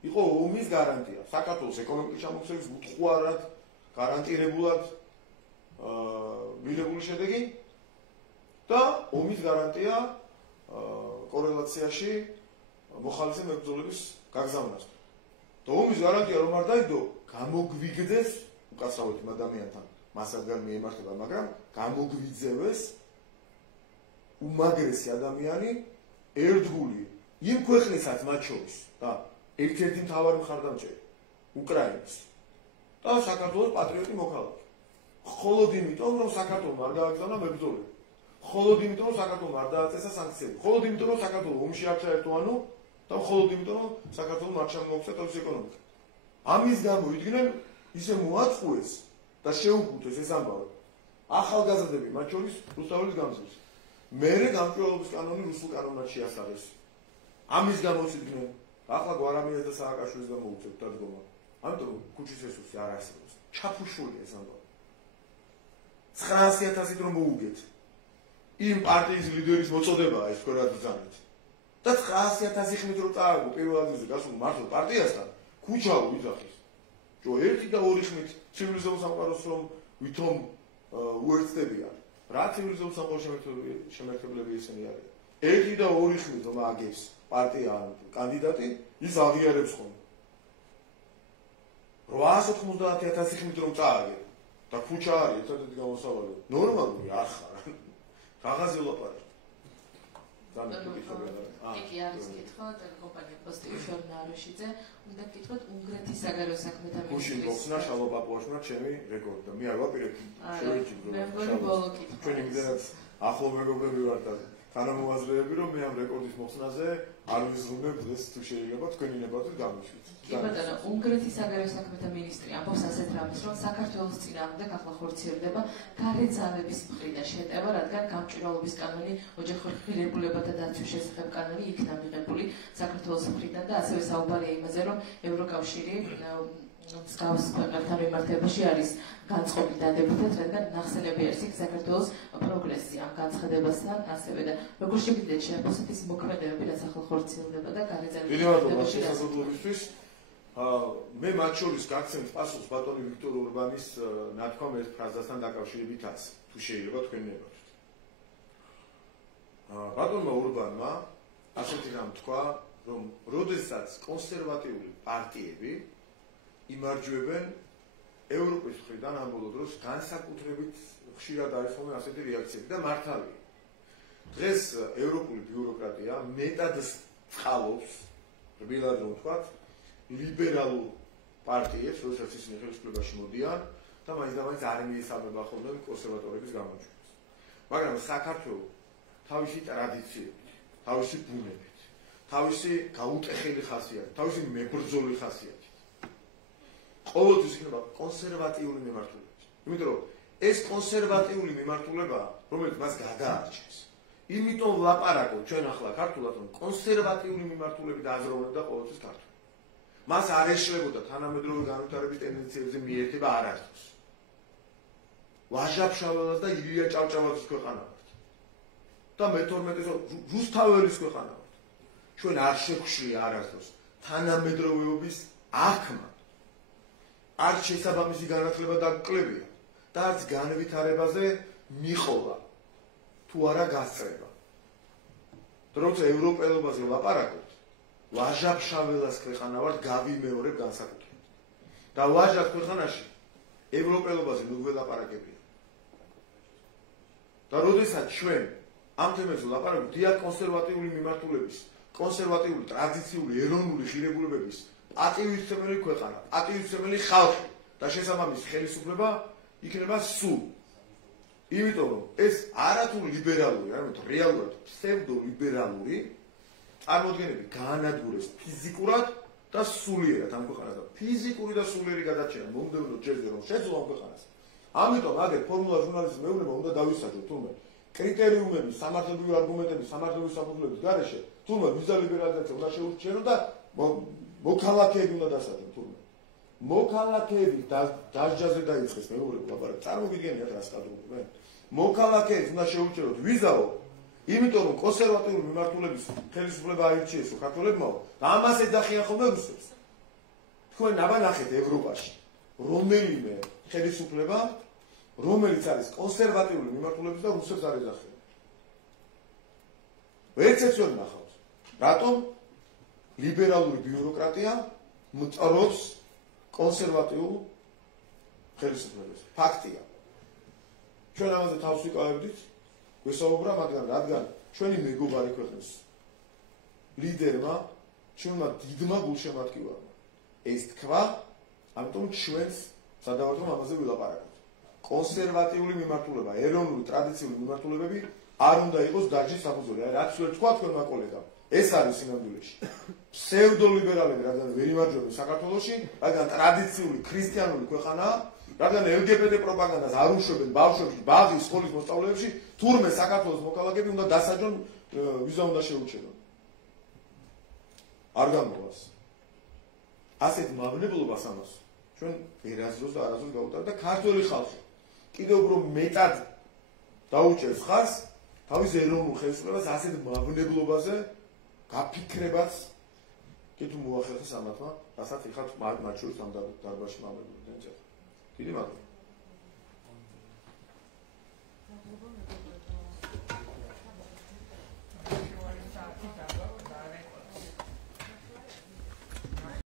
იყო ომის გარანტია. საქართველოს ეკონომიკის ჩამოქცევის უთხოვარად გარანტირებულად მიღებული შედეგი და ომის გარანტია კორელაციაში მოხალისე მებრძოლების გაგზავნას. და ომის გარანტია რომ არ დაიდო, გამოგვიგდეს უკაცრავად იმ ადამიანთან, მასადან მიემართება, მაგრამ გამოგვიძევეს უმაგრესი ადამიანი ერთგული იმ ქვეყნისაც მათ შორის და ერთ-ერთი მთავარი მხარდამჭერი უკრაინის და საქართველოს პატრიოტი მოქალაქე. მხოლოდ იმიტომ რომ საქართველოს არ გააგზავნა მებრძოლები. მხოლოდ იმიტომ რომ საქართველოს არ დააწესა სანქციები. მხოლოდ იმიტომ რომ საქართველოს ომში არ ჩაერთო ანუ და მხოლოდ იმიტომ რომ საქართველოს არ ჩამოუხსნა თავისი ეკონომიკა. ამის გამო იდგნენ ისე მოაწყვეს და შეუგუდეს ეს ამბავი. ახალგაზრდები, მათ შორის რუსთაველის გამზირს. მერე გამჭვირვალობის კანონი რუსულ კანონად შეასწავლეს. ამის გამო იდგნენ. ახლა გვარამიას და სააკაშვილის გამოუწევთ დადგომა. ამიტომ ქუჩის რესურსი არ არსებობს. ჩაფუშვილია ეს ამბავი. 900,000-ით რომ მოუგეთ. იმ პარტიის ლიდერის მოწოდებაა ეს თქვენ რა ბრძანეთ. და 900,000 ხმით რომ წააგო პირველ ადგილზე გასულ მართლ პარტიასთან, ქუჩა უიძახეს. ჯო 1 და 2 ხმით ცივილიზებულ სამყაროს რომ ვითომ უერთდებიან. რა ცივილიზებულ სამყაროს შემერთებლები ისინი არიან. 1 და 2 ხმით რომ აგებს პარტია კანდიდატი, ის აღიარებს ხოლმე. 890,000 ხმით რომ წააგებ და ქუჩა არის ერთადერთი გამოსავალი. ნორმალური არ ხარ. რაღაცი ვლაპარაკ. იქი არის კითხვა ტელეკომპანია პოსტიუშენ ნაროშიძე, უნდა გკითხოთ უნგრეთის საგარეო საქმეთა მინისტრის. გუშინ მოხსნა შალვა პაპუაშვილმა ჩემი რეკორდი და მე არ ვაპირებ შევეჭიდრო. მე მგონი ბოლო კითხვა. ჩვენ იმდენად ახლო მეგობრები ვართ და თანამოაზრეები რომ მე ამ რეკორდის მოხსნაზე არ ვიზრუნებ დღეს თუ შეიძლება თქვენი ნებართვით გამოშვით. კი ბატონო, უნგრეთის საგარეო საქმეთა მინისტრი ამბობს ასეთ რამეს, რომ საქართველოს წინააღმდეგ ახლა ხორციელდება გარეძავების მხრიდან შეტევა, რადგან გამჭვირვალობის კანონი, ოჯახური ღირებულებათა დაცვის შესახებ კანონი იქნა მიღებული საქართველოს მხრიდან და ასევე საუბარია იმაზე, რომ ევროკავშირი მსგავს ქვეყნებთან მიმართებაში არის განწყობილი დადებითად, რადგან ნახსენები არის იქ საქართველოს პროგრესი ამ განცხადებასთან, ასევე და როგორ შეგიძლიათ შეაფასოთ ის მოქმედებები, რაც ახლა ხორციელდება და გარეძავებისთვის. მე მათ შორის გაგცემთ პასუხს ბატონი ვიქტორ ურბანის ნათქვამ ერთ ფრაზასთან დაკავშირებითაც, თუ შეიძლება თქვენ ნებართვით. ბატონმა ურბანმა ასეთი რამ თქვა რომ როდესაც კონსერვატიული პარტიები იმარჯვებენ ევროპის მხრიდან ამ ბოლო დროს განსაკუთრებით ხშირად არის ხოლმე ასეთი რეაქციები და მართალია. დღეს ევროპული ბიუროკრატია მეტად წყალობს, რბილად რომ ვთქვათ, ლიბერალურ პარტიებს, როდესაც ისინი ხელისუფლებაში მოდიან და მაინც არ მიესალმება ხოლმე კონსერვატორების გამოჩენას. მაგრამ საქართველოს თავისი ტრადიციებით, თავისი ბუნებით, თავისი გაუტეხილი ხასიათით, თავისი მებრძოლი ხასიათით ყოველთვის იქნება კონსერვატიული მიმართულებით. იმიტომ რომ ეს კონსერვატიული მიმართულება, რომელიც მას გადაარჩენს, იმიტომ ვლაპარაკობ ჩვენ ახლა ქართულად, რომ კონსერვატიული მიმართულებით აზროვნებდა ყოველთვის ქართული. მას არ ეშლებოდა თანამედროვე განვითარების ტენდენციებზე მიერთება არასდროს. ვაჟა-ფშაველას და ილია ჭავჭავაძის ქვეყანა ვართ. და მე-12 რუსთაველის ქვეყანა ვართ. ჩვენ არ შეგხვშია არასდროს თანამედროვეობის აღქმა. არც შესაბამისი განათლება დაგვკლებია და არც განვითარებაზე მიყოლა თუ არა გასწრება. როცა ევროპელობაზე ვლაპარაკობთ, ვაჟა-ფშაველას ქვეყანა ვართ, გავიმეორებ განსაკუთრებით. და ვაჟას ქვეყანაში ევროპელობაზე ნუ ველაპარაკებია. და როდესაც ჩვენ ამ თემებზე ვლაპარაკობთ, დიახ კონსერვატიული მიმართულების, კონსერვატიული ტრადიციული ეროვნული ღირებულებების პატივისცემელი ქვეყანა, პატივისცემელი ხალხი და შესაბამისი ხელისუფლება იქნება სულ. იმიტომ რომ ეს არათუ ლიბერალური, არამედ რეალურად ფსევდოლიბერალური წარმოდგენები გაანადგურეს ფიზიკურად და სულიერად ამ ქვეყანას და ფიზიკური და სულიერი გადარჩენა მომდევნო ჯერზე რომ შეძლო ამ ქვეყანას. ამიტომ აგერ ფორმულა ჟურნალისტის მეუბნება უნდა დავისაჯოთ თუმე კრიტერიუმები, სამართლებრივი არგუმენტები, სამართლებრივი საფუძვლების გარეშე თუმე ვიზა ლიბერალიზაცია უნდა შეურჩიო და მოქალაქეები უნდა დასაჯონ თუმე. მოქალაქეები დასჯაზე დაიწყეს მეუბნები ლაპარაკი. წარმოგიდგენიათ რას კადრობენ? მოქალაქეებს უნდა შეურჩიოთ ვიზაო, იმიტომ რომ კონსერვატიული მიმართულების ხელისუფლება აირჩიესო ქართველებმაო და ამას ეძახიან ხოლმე რუსებს. თქვენ აბანახეთ ევროპაში რომელიმე ხელისუფლება, რომელიც არის კონსერვატიული მიმართულების და რუსებს არ ეძახიან. ვერცერთს ვერ ნახავთ. რატომ ლიბერალური ბიუროკრატია მწრობს კონსერვატიულ ხელისუფლებას? ფაქტია. ჩვენ ამაზე თავს ვიკავებდით, გვესაუბრა, მაგრამ რადგან ჩვენი მეგობარი ქვეყნის ლიდერმა, ჩვენმა დიდმა გულშემატკივარმა ეს თქვა, ამიტომ ჩვენს სადავართ რომ ამაზე ვილაპარაკოთ. კონსერვატიული მიმართულება, ეროვნული ტრადიციული მიმართულებები არ უნდა იყოს დაჯის საფუძველი. რაც ვერ თქვა თქვენმა კოლეგამ, ეს არის სინამდვილეში. ფსევდოლიბერალები, რადგან ვერ იმარჯვებენ საქართველოში, რადგან ტრადიციული ქრისტიანული ქვეყანაა, რადგან LGBT პროპაგანდას არ უშვებენ ბავშვებში, ბაღის, სკოლის მოსწავლეებში, თურმე საქართველოს მოქალაქეები უნდა დასაჯონ, ვიზა უნდა შეურჩიონ. არ გამოვას. ასეთ მავნებლობას ამას ჩვენ ერაზროს და არაზროს გავუტარებთ და ქართველი ხალხი კიდევ უფრო მეტად დაუჭერს ხარს თავის ეროვნულ ხელისუფლებას ასეთ მავნებლობაზე გაფიქრებაც კი თუ მოახერხეს ამათმა, რასაც ეხლა მათ შორის ამ დარბაზში მავნებლებდნენ. დიდი მადლობა.